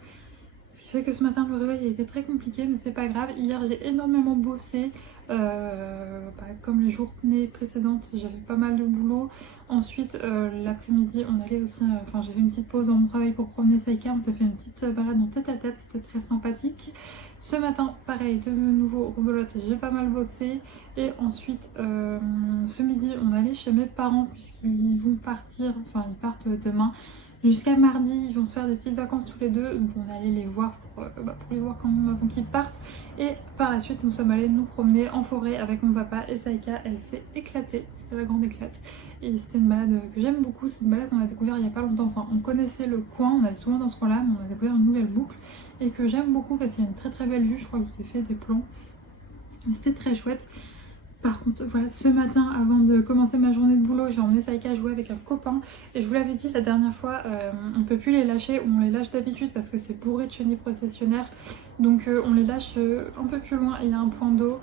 Ce qui fait que ce matin le réveil a été très compliqué, mais c'est pas grave. Hier j'ai énormément bossé, comme les journées précédentes j'avais pas mal de boulot. Ensuite l'après-midi on allait aussi, j'ai fait une petite pause dans mon travail pour promener Saïka, on s'est fait une petite balade en tête à tête, c'était très sympathique. Ce matin pareil, de nouveau rebelote, j'ai pas mal bossé. Et ensuite ce midi on allait chez mes parents puisqu'ils vont partir, enfin ils partent demain. Jusqu'à mardi, ils vont se faire des petites vacances tous les deux, donc on allait les voir pour les voir quand même avant qu'ils partent. Et par la suite, nous sommes allés nous promener en forêt avec mon papa et Saïka, elle s'est éclatée, c'était la grande éclate. Et c'était une balade que j'aime beaucoup, c'est une balade qu'on a découvert il y a pas longtemps, enfin on connaissait le coin, on allait souvent dans ce coin-là, mais on a découvert une nouvelle boucle et que j'aime beaucoup parce qu'il y a une très belle vue, je crois que je vous ai fait des plans. C'était très chouette. Par contre, voilà, ce matin, avant de commencer ma journée de boulot, j'ai emmené Saïka jouer avec un copain. Et je vous l'avais dit la dernière fois, on peut plus les lâcher, ou on les lâche d'habitude parce que c'est bourré de chenilles processionnaires. Donc on les lâche un peu plus loin, il y a un point d'eau.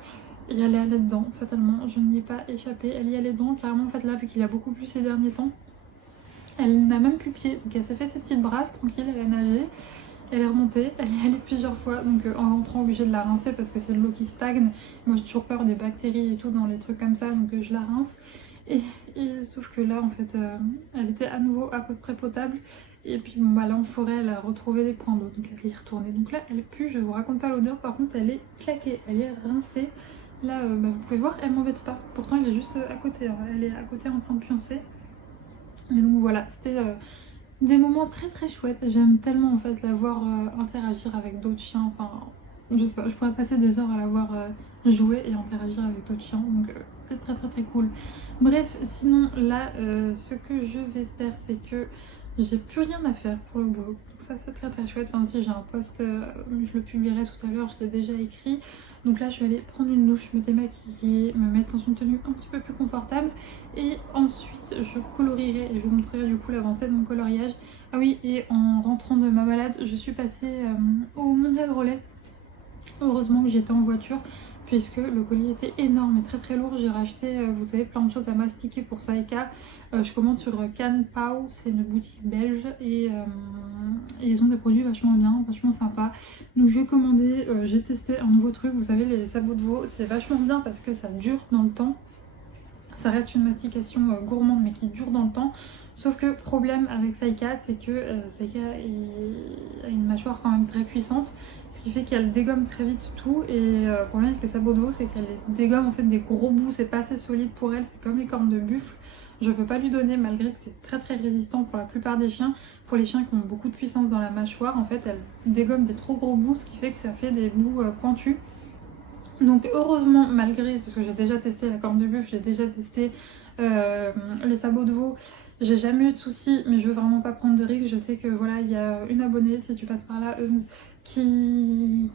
Et elle est allée dedans, fatalement, je n'y ai pas échappé. Elle y allait dedans, carrément, en fait, là, vu qu'il y a beaucoup plu ces derniers temps. Elle n'a même plus pied, donc elle s'est fait ses petites brasses, tranquille, elle a nagé. Elle est remontée, elle y est allée plusieurs fois, donc en rentrant obligée de la rincer parce que c'est de l'eau qui stagne. Moi j'ai toujours peur des bactéries et tout dans les trucs comme ça, donc je la rince. Et sauf que là en fait elle était à nouveau à peu près potable. Et puis bon, là en forêt elle a retrouvé des points d'eau, donc elle est retournée. Donc là elle pue, je vous raconte pas l'odeur, par contre elle est claquée, elle est rincée. Là vous pouvez voir, elle m'embête pas. Pourtant elle est juste à côté, hein. Elle est à côté en train de pioncer. Mais donc voilà, c'était des moments très chouettes. J'aime tellement en fait la voir interagir avec d'autres chiens. Enfin, je sais pas, je pourrais passer des heures à la voir jouer et interagir avec d'autres chiens. Donc c'est très cool. Bref, sinon là, ce que je vais faire, c'est que j'ai plus rien à faire pour le boulot. Donc ça c'est très chouette. Enfin si j'ai un post, je le publierai tout à l'heure, je l'ai déjà écrit. Donc là je vais aller prendre une douche, me démaquiller, me mettre dans une tenue un petit peu plus confortable. Et ensuite je colorierai et je vous montrerai du coup l'avancée de mon coloriage. Ah oui, et en rentrant de ma balade, je suis passée au Mondial Relais. Heureusement que j'étais en voiture puisque le colis était énorme et très lourd. J'ai racheté, vous savez, plein de choses à mastiquer pour Saïka. Je commande sur Can Pao, c'est une boutique belge et ils ont des produits vachement bien, vachement sympas. Donc je vais commander, j'ai testé un nouveau truc, vous savez les sabots de veau, c'est vachement bien parce que ça dure dans le temps. Ça reste une mastication gourmande mais qui dure dans le temps. Sauf que problème avec Saïka, c'est que Saïka a une mâchoire quand même très puissante, ce qui fait qu'elle dégomme très vite tout. Et le problème avec les sabots de veau, c'est qu'elle dégomme en fait des gros bouts, c'est pas assez solide pour elle, c'est comme les cornes de buffle. Je peux pas lui donner malgré que c'est très résistant pour la plupart des chiens. Pour les chiens qui ont beaucoup de puissance dans la mâchoire, en fait elle dégomme des trop gros bouts, ce qui fait que ça fait des bouts pointus. Donc heureusement, malgré, parce que j'ai déjà testé la corne de buffle, j'ai déjà testé les sabots de veau, j'ai jamais eu de soucis, mais je veux vraiment pas prendre de risques. Je sais que voilà, il y a une abonnée, si tu passes par là, qui lui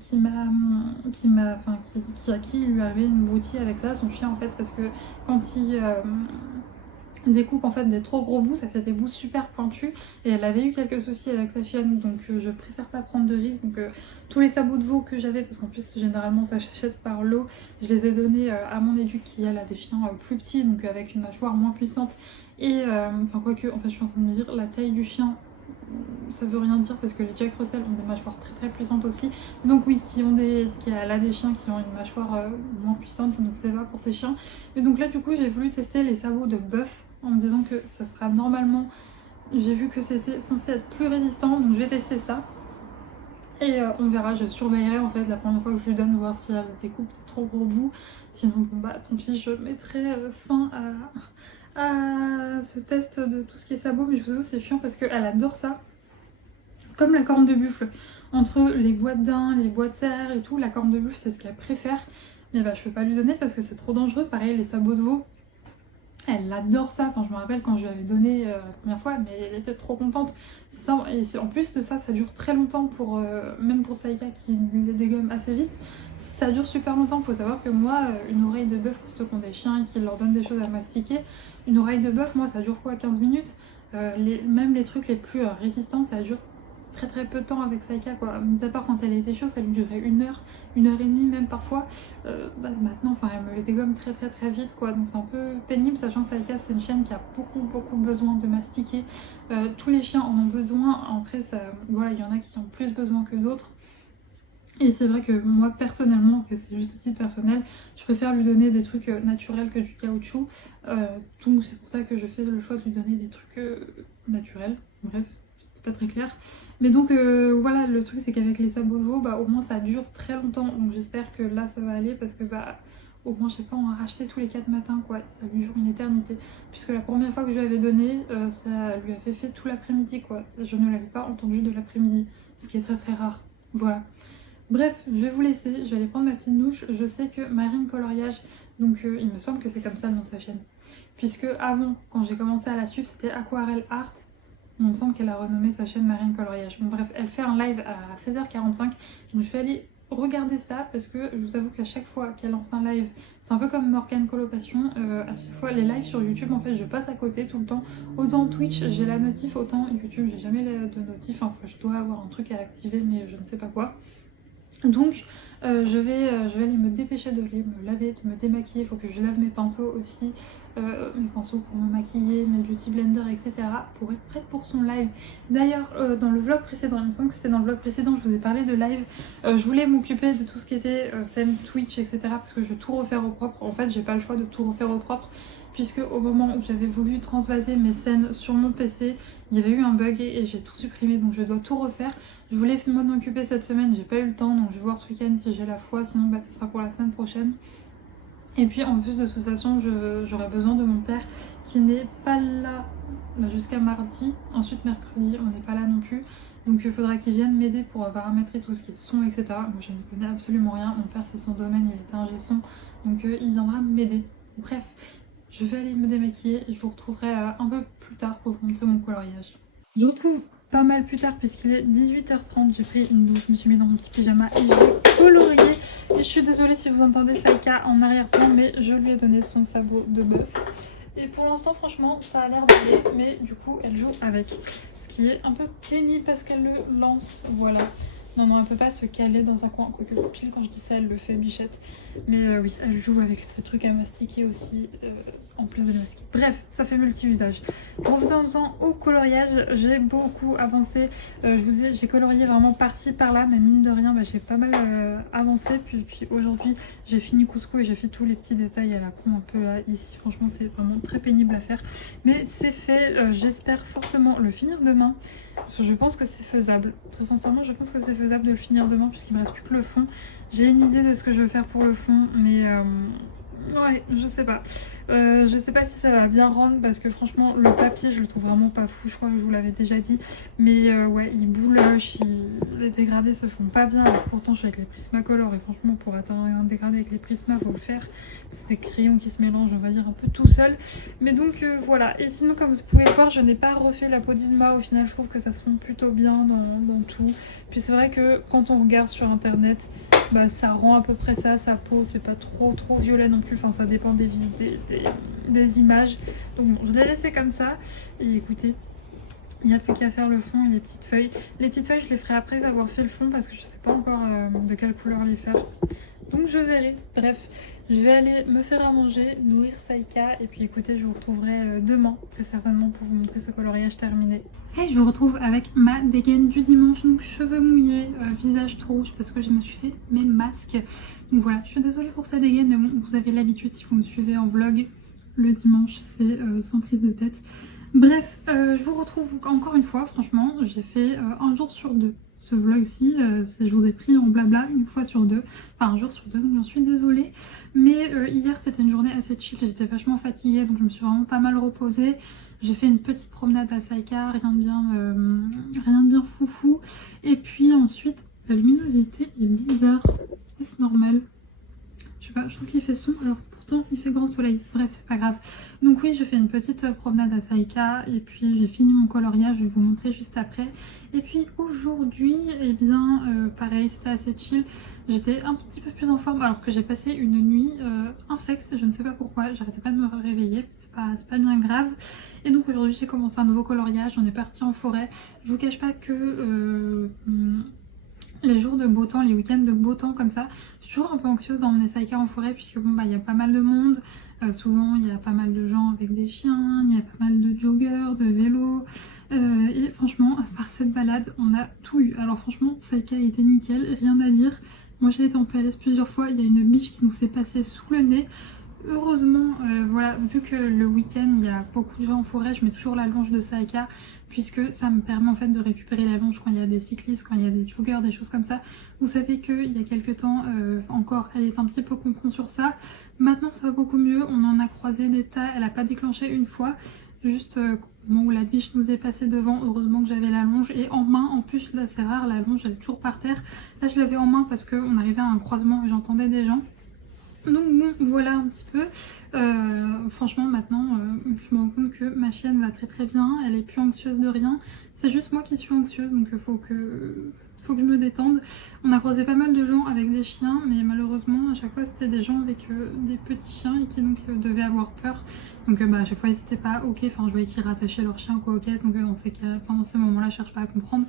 avait une broutille avec ça, son chien en fait, parce que quand il découpe en fait des trop gros bouts, ça fait des bouts super pointus et elle avait eu quelques soucis avec sa chienne, donc je préfère pas prendre de risques. Donc tous les sabots de veau que j'avais, parce qu'en plus généralement ça s'achète par lot, je les ai donnés à mon éduc qui elle a des chiens plus petits, donc avec une mâchoire moins puissante et enfin quoique en fait je suis en train de me dire la taille du chien ça veut rien dire parce que les Jack Russell ont des mâchoires très très puissantes aussi, donc oui, elle a des chiens qui ont une mâchoire moins puissante, donc c'est pas pour ces chiens. Et donc là du coup j'ai voulu tester les sabots de bœuf en me disant que ça sera normalement, j'ai vu que c'était censé être plus résistant, donc je vais tester ça et on verra, je surveillerai en fait la première fois que je lui donne, voir si elle découpe des trop gros bouts, sinon bon bah tant pis, je mettrai fin à ce test de tout ce qui est sabot. Mais je vous avoue c'est chiant parce qu'elle adore ça, comme la corne de buffle. Entre les bois de daim, les bois de cerf et tout, la corne de buffle c'est ce qu'elle préfère, mais bah je peux pas lui donner parce que c'est trop dangereux. Pareil les sabots de veau, elle adore ça. Enfin, je me rappelle quand je lui avais donné la première fois, mais elle était trop contente. C'est ça, et en plus de ça, ça dure très longtemps pour même pour Saïka qui les dégomme assez vite. Ça dure super longtemps. Il faut savoir que moi, une oreille de bœuf, pour ceux qui ont des chiens et qui leur donnent des choses à mastiquer, une oreille de bœuf, moi, ça dure quoi, 15 minutes. Même les trucs les plus résistants, ça dure très très peu de temps avec Saïka quoi, mis à part quand elle était chaude, ça lui durait 1 heure, 1 heure et demie même parfois. Maintenant enfin elle me les dégomme très très très vite quoi, donc c'est un peu pénible, sachant que Saïka c'est une chienne qui a beaucoup besoin de mastiquer. Tous les chiens en ont besoin, après ça, voilà, il y en a qui ont plus besoin que d'autres. Et c'est vrai que moi personnellement, que c'est juste à titre personnel, je préfère lui donner des trucs naturels que du caoutchouc. Donc c'est pour ça que je fais le choix de lui donner des trucs naturels. Bref, c'était pas très clair. Mais donc voilà, le truc c'est qu'avec les sabots de veau, bah au moins ça dure très longtemps. Donc j'espère que là ça va aller parce que bah au moins je sais pas, on a racheté tous les 4 matins quoi. Ça lui dure une éternité. Puisque la première fois que je lui avais donné, ça lui avait fait tout l'après-midi quoi. Je ne l'avais pas entendu de l'après-midi, ce qui est très très rare. Voilà. Bref, je vais vous laisser, je vais aller prendre ma petite douche. Je sais que Marine Coloriage, donc il me semble que c'est comme ça le nom de sa chaîne. Puisque avant, quand j'ai commencé à la suivre, c'était Aquarelle Art. Il me semble qu'elle a renommé sa chaîne Marine Coloriage. Bon bref, elle fait un live à 16h45. Donc je vais aller regarder ça parce que je vous avoue qu'à chaque fois qu'elle lance un live, c'est un peu comme Morgane Colocation. À chaque fois les lives sur YouTube, en fait, je passe à côté tout le temps. Autant Twitch, j'ai la notif, autant YouTube, j'ai jamais de notif. Enfin, je dois avoir un truc à activer, mais je ne sais pas quoi. Donc je vais aller me dépêcher de aller me laver, de me démaquiller. Il faut que je lave mes pinceaux aussi, mes pinceaux pour me maquiller, mes beauty blenders, etc. pour être prête pour son live. D'ailleurs dans le vlog précédent, il me semble que c'était dans le vlog précédent, je vous ai parlé de live. Je voulais m'occuper de tout ce qui était scène Twitch, etc. parce que je veux tout refaire au propre. En fait j'ai pas le choix de tout refaire au propre, puisque au moment où j'avais voulu transvaser mes scènes sur mon PC, il y avait eu un bug et j'ai tout supprimé, donc je dois tout refaire. Je voulais m'en occuper cette semaine, j'ai pas eu le temps, donc je vais voir ce week-end si j'ai la foi, sinon bah, ça sera pour la semaine prochaine. Et puis en plus de toute façon, j'aurai besoin de mon père qui n'est pas là jusqu'à mardi. Ensuite mercredi, on n'est pas là non plus. Donc il faudra qu'il vienne m'aider pour paramétrer tout ce qui est son, etc. Moi je ne connais absolument rien, mon père c'est son domaine, il est ingé son, donc il viendra m'aider. Bref, je vais aller me démaquiller et je vous retrouverai un peu plus tard pour vous montrer mon coloriage. Je vous retrouve pas mal plus tard puisqu'il est 18h30, j'ai pris une douche, je me suis mis dans mon petit pyjama et j'ai colorié. Et je suis désolée si vous entendez Saïka en arrière-plan, mais je lui ai donné son sabot de bœuf. Et pour l'instant franchement ça a l'air d'aller, mais du coup elle joue avec. Ce qui est un peu pénible parce qu'elle le lance, voilà. Non, elle peut pas se caler dans un coin, quoique pile quand je dis ça elle le fait bichette. Mais oui, elle joue avec ces trucs à mastiquer aussi, en plus de le masquer. Bref, ça fait multi-usage. Revenons-en au coloriage, j'ai beaucoup avancé. J'ai colorié vraiment par-ci par-là, mais mine de rien, j'ai pas mal avancé. Puis aujourd'hui, j'ai fini couscous et j'ai fait tous les petits détails à la con un peu là, ici. Franchement, c'est vraiment très pénible à faire. Mais c'est fait, j'espère fortement le finir demain. Je pense que c'est faisable. Très sincèrement, je pense que c'est faisable de le finir demain puisqu'il me reste plus que le fond. J'ai une idée de ce que je veux faire pour le fond, mais ouais, je sais pas. Je sais pas si ça va bien rendre parce que franchement, le papier, je le trouve vraiment pas fou. Je crois que je vous l'avais déjà dit. Mais ouais, il bouloche, les dégradés se font pas bien. Alors pourtant, je suis avec les Prismacolor et franchement, pour atteindre un dégradé avec les Prisma, faut le faire. C'est des crayons qui se mélangent, on va dire, un peu tout seul. Mais donc voilà. Et sinon, comme vous pouvez le voir, je n'ai pas refait la peau d'Isma. Au final, je trouve que ça se fond plutôt bien dans tout. Puis c'est vrai que quand on regarde sur internet, bah, ça rend à peu près ça, sa peau, c'est pas trop violet non plus, enfin ça dépend des images. Donc bon, je l'ai laissé comme ça, et écoutez, il n'y a plus qu'à faire le fond et les petites feuilles. Les petites feuilles, je les ferai après avoir fait le fond parce que je sais pas encore de quelle couleur les faire. Donc je verrai. Bref, je vais aller me faire à manger, nourrir Saïka, et puis écoutez, je vous retrouverai demain, très certainement, pour vous montrer ce coloriage terminé. Et je vous retrouve avec ma dégaine du dimanche, donc cheveux mouillés, visage tout rouge parce que je me suis fait mes masques. Donc voilà, je suis désolée pour cette dégaine, mais bon, vous avez l'habitude si vous me suivez en vlog. Le dimanche, c'est sans prise de tête. Bref, je vous retrouve encore une fois, franchement, j'ai fait un jour sur deux ce vlog-ci, je vous ai pris en blabla une fois sur deux, enfin un jour sur deux, donc j'en suis désolée. Mais hier c'était une journée assez chill, j'étais vachement fatiguée, donc je me suis vraiment pas mal reposée. J'ai fait une petite promenade à Saïka, rien de bien foufou. Et puis ensuite, la luminosité est bizarre, est-ce normal? Je sais pas, je trouve qu'il fait sombre alors pourtant il fait grand soleil. Bref, c'est pas grave. Donc oui, je fais une petite promenade à Saïka et puis j'ai fini mon coloriage, je vais vous montrer juste après. Et puis aujourd'hui, eh bien, pareil, c'était assez chill. J'étais un petit peu plus en forme alors que j'ai passé une nuit infecte, je ne sais pas pourquoi, j'arrêtais pas de me réveiller, c'est pas bien grave. Et donc aujourd'hui, j'ai commencé un nouveau coloriage, on est parti en forêt. Je vous cache pas que... les jours de beau temps, les week-ends de beau temps comme ça, je suis toujours un peu anxieuse d'emmener Saïka en forêt puisque bon bah il y a pas mal de monde, souvent il y a pas mal de gens avec des chiens, il y a pas mal de joggeurs, de vélos, et franchement à part cette balade on a tout eu. Alors franchement Saïka était nickel, rien à dire. Moi j'ai été en PLS plusieurs fois, il y a une biche qui nous s'est passée sous le nez. Heureusement, voilà, vu que le week-end il y a beaucoup de gens en forêt, je mets toujours la longe de Saïka puisque ça me permet en fait de récupérer la longe quand il y a des cyclistes, quand il y a des joggers, des choses comme ça. Vous savez qu'il y a quelques temps encore, elle est un petit peu con sur ça. Maintenant ça va beaucoup mieux, on en a croisé des tas, elle n'a pas déclenché une fois, juste au moment où la biche nous est passée devant, heureusement que j'avais la longe et en main. En plus là c'est rare, la longe elle est toujours par terre. Là je l'avais en main parce qu'on arrivait à un croisement et j'entendais des gens. Donc bon, voilà un petit peu. Franchement maintenant je me rends compte que ma chienne va très bien, elle est plus anxieuse de rien. C'est juste moi qui suis anxieuse, donc faut que je me détende. On a croisé pas mal de gens avec des chiens, mais malheureusement à chaque fois c'était des gens avec des petits chiens et qui donc devaient avoir peur. Donc bah, à chaque fois ils étaient pas ok, enfin je voyais qu'ils rattachaient leur chien quoi aux caisses, donc dans ces moments-là je cherche pas à comprendre.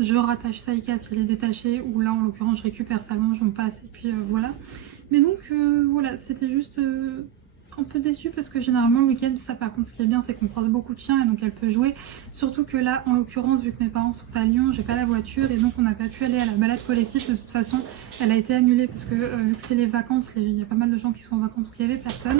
Je rattache Saïka si elle est détachée, ou là en l'occurrence je récupère sa longe, on passe et puis voilà. Mais donc voilà, c'était juste un peu déçue parce que généralement le week-end, ça par contre ce qui est bien c'est qu'on croise beaucoup de chiens et donc elle peut jouer. Surtout que là en l'occurrence, vu que mes parents sont à Lyon, j'ai pas la voiture et donc on n'a pas pu aller à la balade collective. De toute façon elle a été annulée parce que vu que c'est les vacances, il y a pas mal de gens qui sont en vacances, donc il y avait personne.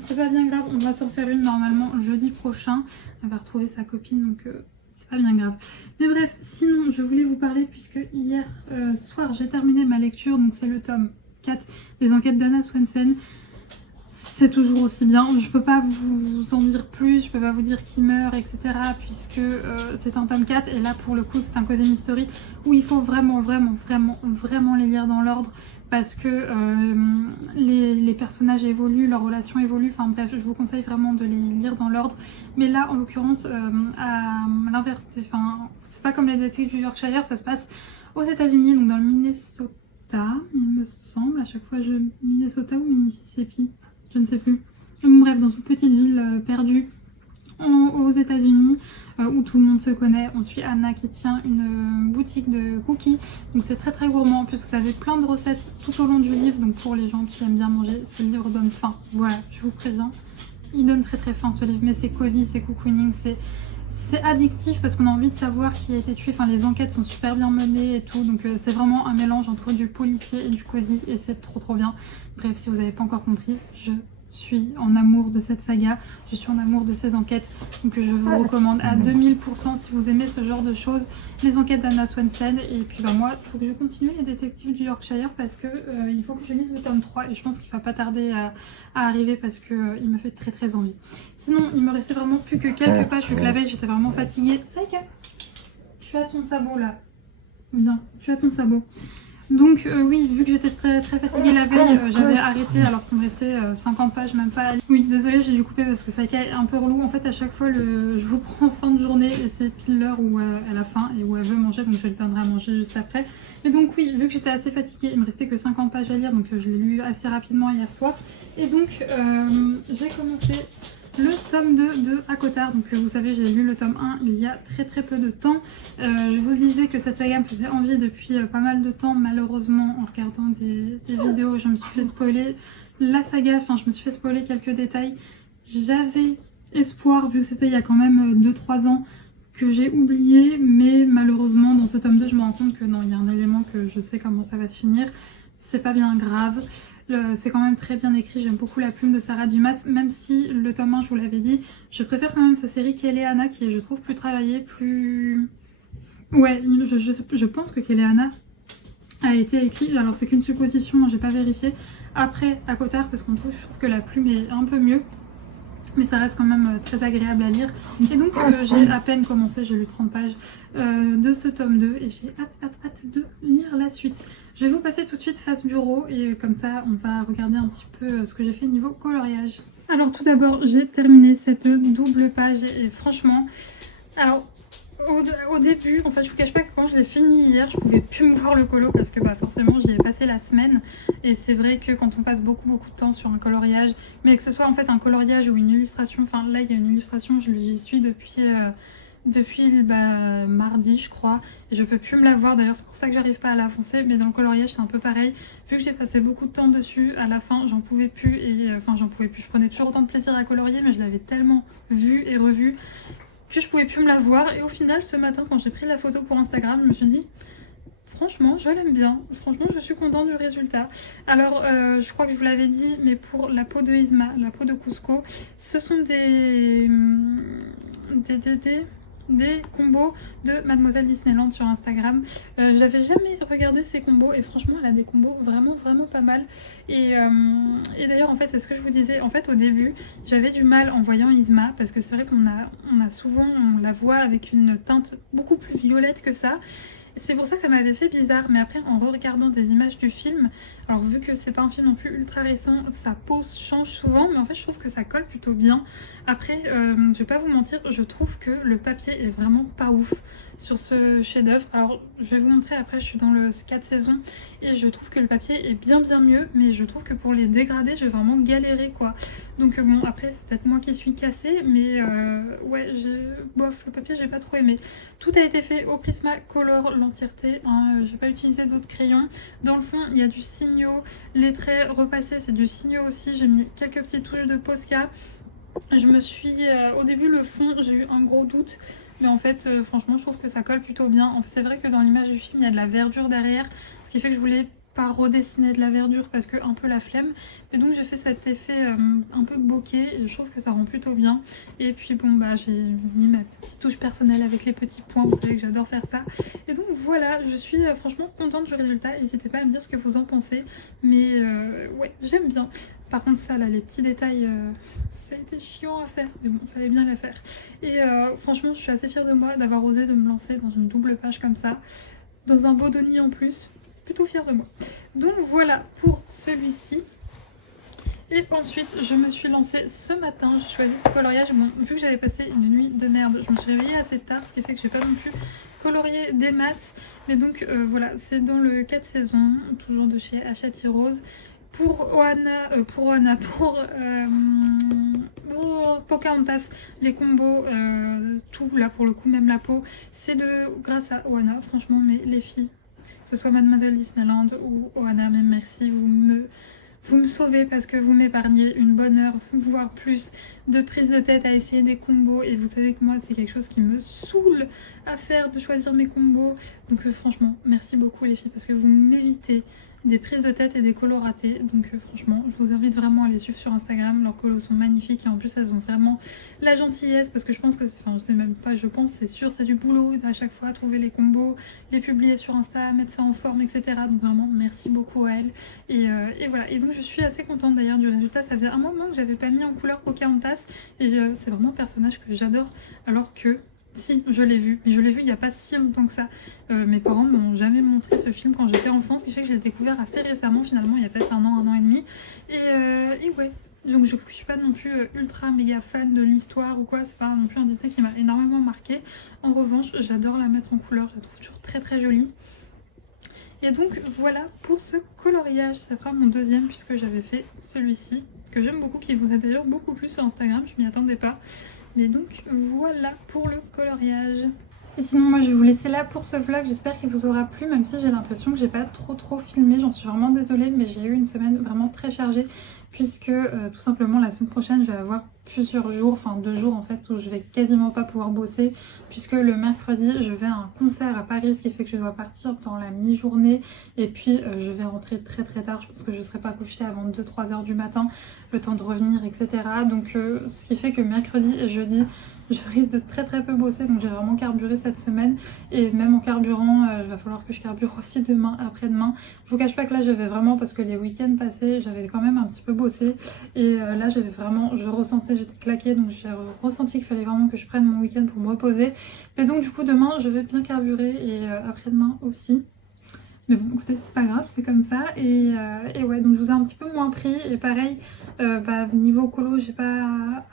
C'est pas bien grave, on va s'en faire une normalement jeudi prochain. Elle va retrouver sa copine, donc c'est pas bien grave. Mais bref, sinon je voulais vous parler puisque hier soir j'ai terminé ma lecture, donc c'est le tome 4 des enquêtes d'Anna Swensen. C'est toujours aussi bien, je peux pas vous en dire plus, je peux pas vous dire qui meurt, etc. puisque c'est un tome 4 et là pour le coup c'est un Cozy Mystery où il faut vraiment les lire dans l'ordre parce que les personnages évoluent, leurs relations évoluent, enfin bref, je vous conseille vraiment de les lire dans l'ordre. Mais là en l'occurrence à l'inverse, c'est pas comme les détectives du Yorkshire, ça se passe aux États-Unis, donc dans le Minnesota il me semble, à chaque fois Minnesota ou Mississippi, je ne sais plus. Bref, dans une petite ville perdue aux États-Unis où tout le monde se connaît. On suit Anna qui tient une boutique de cookies, donc c'est très gourmand. En plus vous avez plein de recettes tout au long du livre, donc pour les gens qui aiment bien manger, ce livre donne faim. Voilà, je vous préviens, il donne très faim ce livre, mais c'est cosy, c'est cocooning, c'est addictif parce qu'on a envie de savoir qui a été tué. Enfin, les enquêtes sont super bien menées et tout. Donc c'est vraiment un mélange entre du policier et du cosy. Et c'est trop bien. Bref, si vous n'avez pas encore compris, je suis en amour de cette saga. Je suis en amour de ces enquêtes. Donc je vous recommande à 2000% si vous aimez ce genre de choses. Les enquêtes d'Anna Swensen. Et puis bah, moi, il faut que je continue les détectives du Yorkshire parce que il faut que je lise le tome 3. Et je pense qu'il ne va pas tarder à arriver parce que il me fait très envie. Sinon, il me restait vraiment plus que quelques pages. Vu que la veille, j'étais vraiment fatiguée. Saïka, tu as ton sabot là. Viens, tu as ton sabot. Donc oui, vu que j'étais très, très fatiguée la veille, j'avais arrêté alors qu'il me restait 50 pages, même pas. Oui, désolée, j'ai dû couper parce que ça a été un peu relou. En fait, à chaque fois, je vous prends en fin de journée et c'est pile l'heure où elle a faim et où elle veut manger, donc je lui donnerai à manger juste après. Mais donc oui, vu que j'étais assez fatiguée, il me restait que 50 pages à lire, donc je l'ai lu assez rapidement hier soir. Et donc j'ai commencé le tome 2 de Akottar. Donc vous savez, j'ai lu le tome 1 il y a très très peu de temps. Je vous disais que cette saga me faisait envie depuis pas mal de temps. Malheureusement, en regardant des vidéos, je me suis fait spoiler la saga, enfin je me suis fait spoiler quelques détails. J'avais espoir, vu que c'était il y a quand même 2-3 ans, que j'ai oublié, mais malheureusement dans ce tome 2 je me rends compte que non, il y a un élément que je sais comment ça va se finir. C'est pas bien grave. C'est quand même très bien écrit, j'aime beaucoup la plume de Sarah Dumas, même si le tome 1, je vous l'avais dit, je préfère quand même sa série Kéléana, qui est, je trouve, plus travaillée, plus... Ouais, je pense que Kéléana a été écrit, alors c'est qu'une supposition, j'ai pas vérifié, après Akottar, parce je trouve que la plume est un peu mieux, mais ça reste quand même très agréable à lire. Et donc j'ai à peine commencé, j'ai lu 30 pages de ce tome 2 et j'ai hâte de lire la suite. Je vais vous passer tout de suite face bureau et comme ça on va regarder un petit peu ce que j'ai fait niveau coloriage. Alors tout d'abord j'ai terminé cette double page et franchement, alors au début, en fait, je vous cache pas que quand je l'ai fini hier, je pouvais plus me voir le colo parce que bah, forcément j'y ai passé la semaine. Et c'est vrai que quand on passe beaucoup de temps sur un coloriage, mais que ce soit en fait un coloriage ou une illustration, enfin là il y a une illustration, j'y suis depuis mardi je crois, et je peux plus me la voir, d'ailleurs c'est pour ça que j'arrive pas à l'avancer, mais dans le coloriage c'est un peu pareil, vu que j'ai passé beaucoup de temps dessus, à la fin j'en pouvais plus, et enfin j'en pouvais plus, je prenais toujours autant de plaisir à colorier, mais je l'avais tellement vu et revu que je pouvais plus me la voir. Et au final ce matin quand j'ai pris la photo pour Instagram, je me suis dit franchement je l'aime bien, franchement je suis contente du résultat. Alors je crois que je vous l'avais dit, mais pour la peau de Isma, la peau de Cusco, ce sont des combos de Mademoiselle Disneyland sur Instagram. J'avais jamais regardé ces combos et franchement elle a des combos vraiment pas mal. Et d'ailleurs en fait c'est ce que je vous disais, en fait au début j'avais du mal en voyant Isma parce que c'est vrai on a souvent, on la voit avec une teinte beaucoup plus violette que ça. C'est pour ça que ça m'avait fait bizarre, mais après en regardant des images du film, alors vu que c'est pas un film non plus ultra récent, sa peau change souvent, mais en fait je trouve que ça colle plutôt bien. Après, je vais pas vous mentir, je trouve que le papier est vraiment pas ouf sur ce chef-d'œuvre. Alors je vais vous montrer après, je suis dans le 4 saisons et je trouve que le papier est bien mieux, mais je trouve que pour les dégradés, je vais vraiment galérer quoi. Donc bon, après c'est peut-être moi qui suis cassée, mais ouais, bof, le papier j'ai pas trop aimé. Tout a été fait au Prismacolor l'entièreté, hein, j'ai pas utilisé d'autres crayons. Dans le fond il y a du Signo, les traits repassés c'est du Signo aussi, j'ai mis quelques petites touches de Posca. Je me suis, au début le fond j'ai eu un gros doute, mais en fait franchement je trouve que ça colle plutôt bien. C'est vrai que dans l'image du film il y a de la verdure derrière, ce qui fait que je voulais pas redessiner de la verdure parce que un peu la flemme, mais donc j'ai fait cet effet un peu bokeh et je trouve que ça rend plutôt bien. Et puis bon bah j'ai mis ma petite touche personnelle avec les petits points, vous savez que j'adore faire ça. Et donc voilà, je suis franchement contente du résultat, n'hésitez pas à me dire ce que vous en pensez, mais ouais j'aime bien. Par contre ça là, les petits détails, ça a été chiant à faire, mais bon fallait bien les faire. Et franchement je suis assez fière de moi d'avoir osé de me lancer dans une double page comme ça, dans un beau Donny en plus. Plutôt fière de moi. Donc voilà pour celui-ci. Et ensuite je me suis lancée ce matin, j'ai choisi ce coloriage. Bon, vu que j'avais passé une nuit de merde, je me suis réveillée assez tard, ce qui fait que j'ai pas non plus colorié des masses. Mais donc voilà, c'est dans le 4 saisons, toujours de chez Hachette Rose. Pour Pocahontas, les combos, tout là pour le coup, même la peau, c'est grâce à Ohana. Franchement, mais les filles, que ce soit Mademoiselle Disneyland ou Ohana, même merci, vous me sauvez parce que vous m'épargnez une bonne heure, voire plus, de prise de tête à essayer des combos. Et vous savez que moi, c'est quelque chose qui me saoule à faire, de choisir mes combos. Donc franchement, merci beaucoup les filles parce que vous m'évitez des prises de tête et des colos ratés. Donc franchement, je vous invite vraiment à les suivre sur Instagram. Leurs colos sont magnifiques et en plus, elles ont vraiment la gentillesse parce que je pense que, enfin je sais même pas, je pense, c'est sûr, c'est du boulot à chaque fois, trouver les combos, les publier sur Insta, mettre ça en forme, etc. Donc vraiment, merci beaucoup à elles. Et voilà, et donc je suis assez contente d'ailleurs du résultat. Ça faisait un moment que j'avais pas mis en couleur Pocahontas et c'est vraiment un personnage que j'adore, alors que Si, je l'ai vu, mais je l'ai vu il n'y a pas si longtemps que ça. Mes parents m'ont jamais montré ce film quand j'étais enfant, ce qui fait que je l'ai découvert assez récemment finalement, il y a peut-être un an et demi. Et ouais, donc je suis pas non plus ultra méga fan de l'histoire ou quoi, c'est pas non plus un Disney qui m'a énormément marqué. En revanche, j'adore la mettre en couleur, je la trouve toujours très très jolie. Et donc voilà pour ce coloriage, ça fera mon deuxième puisque j'avais fait celui-ci, que j'aime beaucoup, qui vous a d'ailleurs beaucoup plu sur Instagram, je m'y attendais pas. Mais donc voilà pour le coloriage. Et sinon moi je vais vous laisser là pour ce vlog, j'espère qu'il vous aura plu, même si j'ai l'impression que j'ai pas trop filmé, j'en suis vraiment désolée, mais j'ai eu une semaine vraiment très chargée, puisque tout simplement la semaine prochaine je vais avoir plusieurs jours, enfin 2 jours en fait, où je vais quasiment pas pouvoir bosser, puisque le mercredi je vais à un concert à Paris, ce qui fait que je dois partir dans la mi-journée, et puis je vais rentrer très tard, je pense que je serai pas couchée avant 2-3 heures du matin, le temps de revenir, etc. Donc ce qui fait que mercredi et jeudi je risque de très peu bosser, donc j'ai vraiment carburé cette semaine, et même en carburant il va falloir que je carbure aussi demain, après-demain. Je vous cache pas que là j'avais vraiment, parce que les week-ends passés j'avais quand même un petit peu bossé, et là j'avais vraiment, je ressentais, j'étais claquée, donc j'ai ressenti qu'il fallait vraiment que je prenne mon week-end pour me reposer. Mais donc du coup demain je vais bien carburer, et après-demain aussi. Mais bon, écoutez, c'est pas grave, c'est comme ça. Et ouais, donc je vous ai un petit peu moins pris. Et pareil, niveau colo, j'ai pas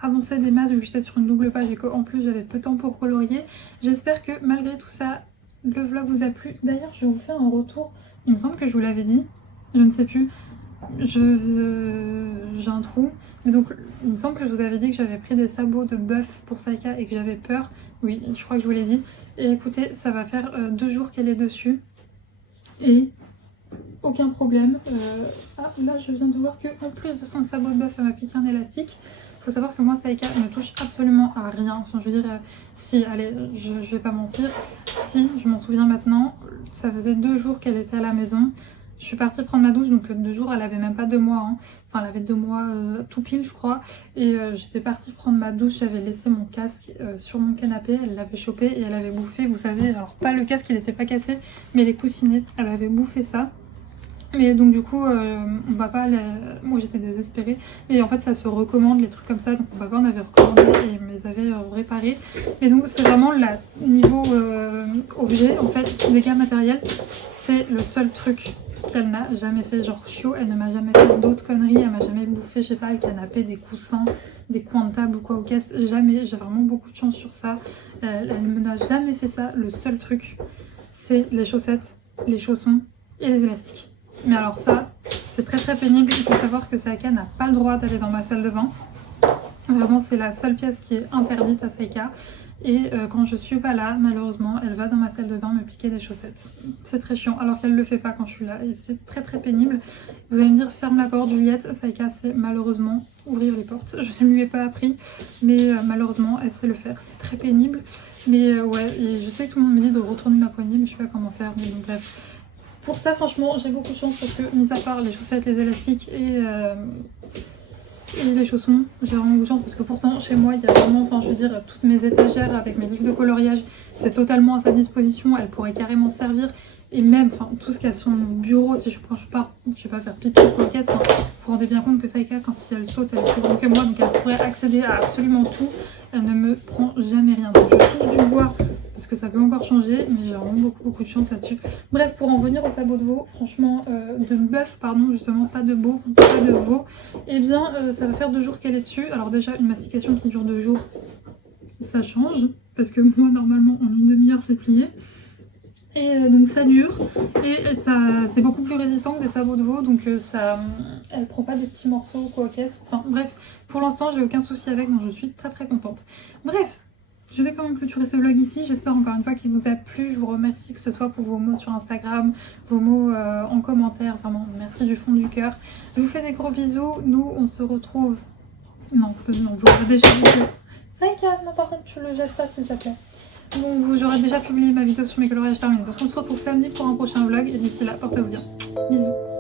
avancé des masses vu que j'étais sur une double page et qu'en plus j'avais peu de temps pour colorier. J'espère que malgré tout ça, le vlog vous a plu. D'ailleurs, je vais vous faire un retour. Il me semble que je vous l'avais dit. Je ne sais plus. J'ai un trou. Mais donc, il me semble que je vous avais dit que j'avais pris des sabots de bœuf pour Saïka et que j'avais peur. Oui, je crois que je vous l'ai dit. Et écoutez, ça va faire 2 jours qu'elle est dessus. Et aucun problème. Ah, là je viens de voir que en plus de son sabot de bœuf elle m'a piqué un élastique. Faut savoir que moi Saïka ne touche absolument à rien. Enfin je veux dire, si, allez, je vais pas mentir, si, je m'en souviens maintenant, ça faisait 2 jours qu'elle était à la maison. Je suis partie prendre ma douche, donc 2 jours, elle avait même pas 2 mois, hein. Enfin elle avait 2 mois tout pile je crois. Et j'étais partie prendre ma douche, j'avais laissé mon casque sur mon canapé, elle l'avait chopé et elle avait bouffé, vous savez, alors pas le casque, il n'était pas cassé, mais les coussinets, elle avait bouffé ça. Mais donc du coup, on va pas, moi j'étais désespérée, et en fait ça se recommande les trucs comme ça, donc mon papa en avait recommandé et me les avait réparés. Et donc c'est vraiment la niveau objet, en fait, dégâts matériels, c'est le seul truc qu'elle n'a jamais fait, genre chiot, elle ne m'a jamais fait d'autres conneries, elle m'a jamais bouffé, je sais pas, le canapé, des coussins, des coins de table ou quoi, ou caisse, jamais, j'ai vraiment beaucoup de chance sur ça. Elle ne m'a jamais fait ça, le seul truc c'est les chaussettes, les chaussons et les élastiques. Mais alors ça, c'est très pénible, il faut savoir que Saïka n'a pas le droit d'aller dans ma salle de bain. Vraiment c'est la seule pièce qui est interdite à Saïka. Et quand je suis pas là, malheureusement, elle va dans ma salle de bain me piquer des chaussettes. C'est très chiant, alors qu'elle le fait pas quand je suis là, et c'est très pénible. Vous allez me dire, ferme la porte Juliette. Saïka sait malheureusement ouvrir les portes. Je ne lui ai pas appris, mais malheureusement elle sait le faire. C'est très pénible, mais ouais, et je sais que tout le monde me dit de retourner ma poignée, mais je sais pas comment faire, mais donc bref. Pour ça, franchement, j'ai beaucoup de chance parce que, mis à part les chaussettes, les élastiques et les chaussons, j'ai vraiment beaucoup de chance parce que pourtant, chez moi, il y a vraiment, enfin, je veux dire, toutes mes étagères avec mes livres de coloriage, c'est totalement à sa disposition. Elle pourrait carrément servir. Et même, enfin, tout ce qu'il y a sur mon bureau, si je pars, je sais pas, faire pipi ou quoi, vous vous rendez bien compte que Saïka, quand elle saute, elle est plus grande que moi, donc elle pourrait accéder à absolument tout. Elle ne me prend jamais rien. Donc je touche du bois parce que ça peut encore changer, mais j'ai vraiment beaucoup de chance là-dessus. Bref, pour en revenir au sabot de veau, franchement, de bœuf, pardon, justement, pas de veau, et bien ça va faire 2 jours qu'elle est dessus. Alors déjà, une mastication qui dure 2 jours, ça change, parce que moi, normalement, en une demi-heure, c'est plié. Et donc ça dure, et ça c'est beaucoup plus résistant que des sabots de veau, donc ça, elle prend pas des petits morceaux ou quoi, caisse. Enfin bref, pour l'instant j'ai aucun souci avec, donc je suis très contente. Bref, je vais quand même clôturer ce vlog ici. J'espère encore une fois qu'il vous a plu. Je vous remercie, que ce soit pour vos mots sur Instagram, vos mots en commentaire, vraiment merci du fond du cœur. Je vous fais des gros bisous. Nous on se retrouve, non vous aurez déjà vu. Saïka, non par contre tu le jettes pas s'il te plaît. Bon, j'aurais déjà publié ma vidéo sur mes coloriages terminés. Donc on se retrouve samedi pour un prochain vlog, et d'ici là, portez-vous bien. Bisous.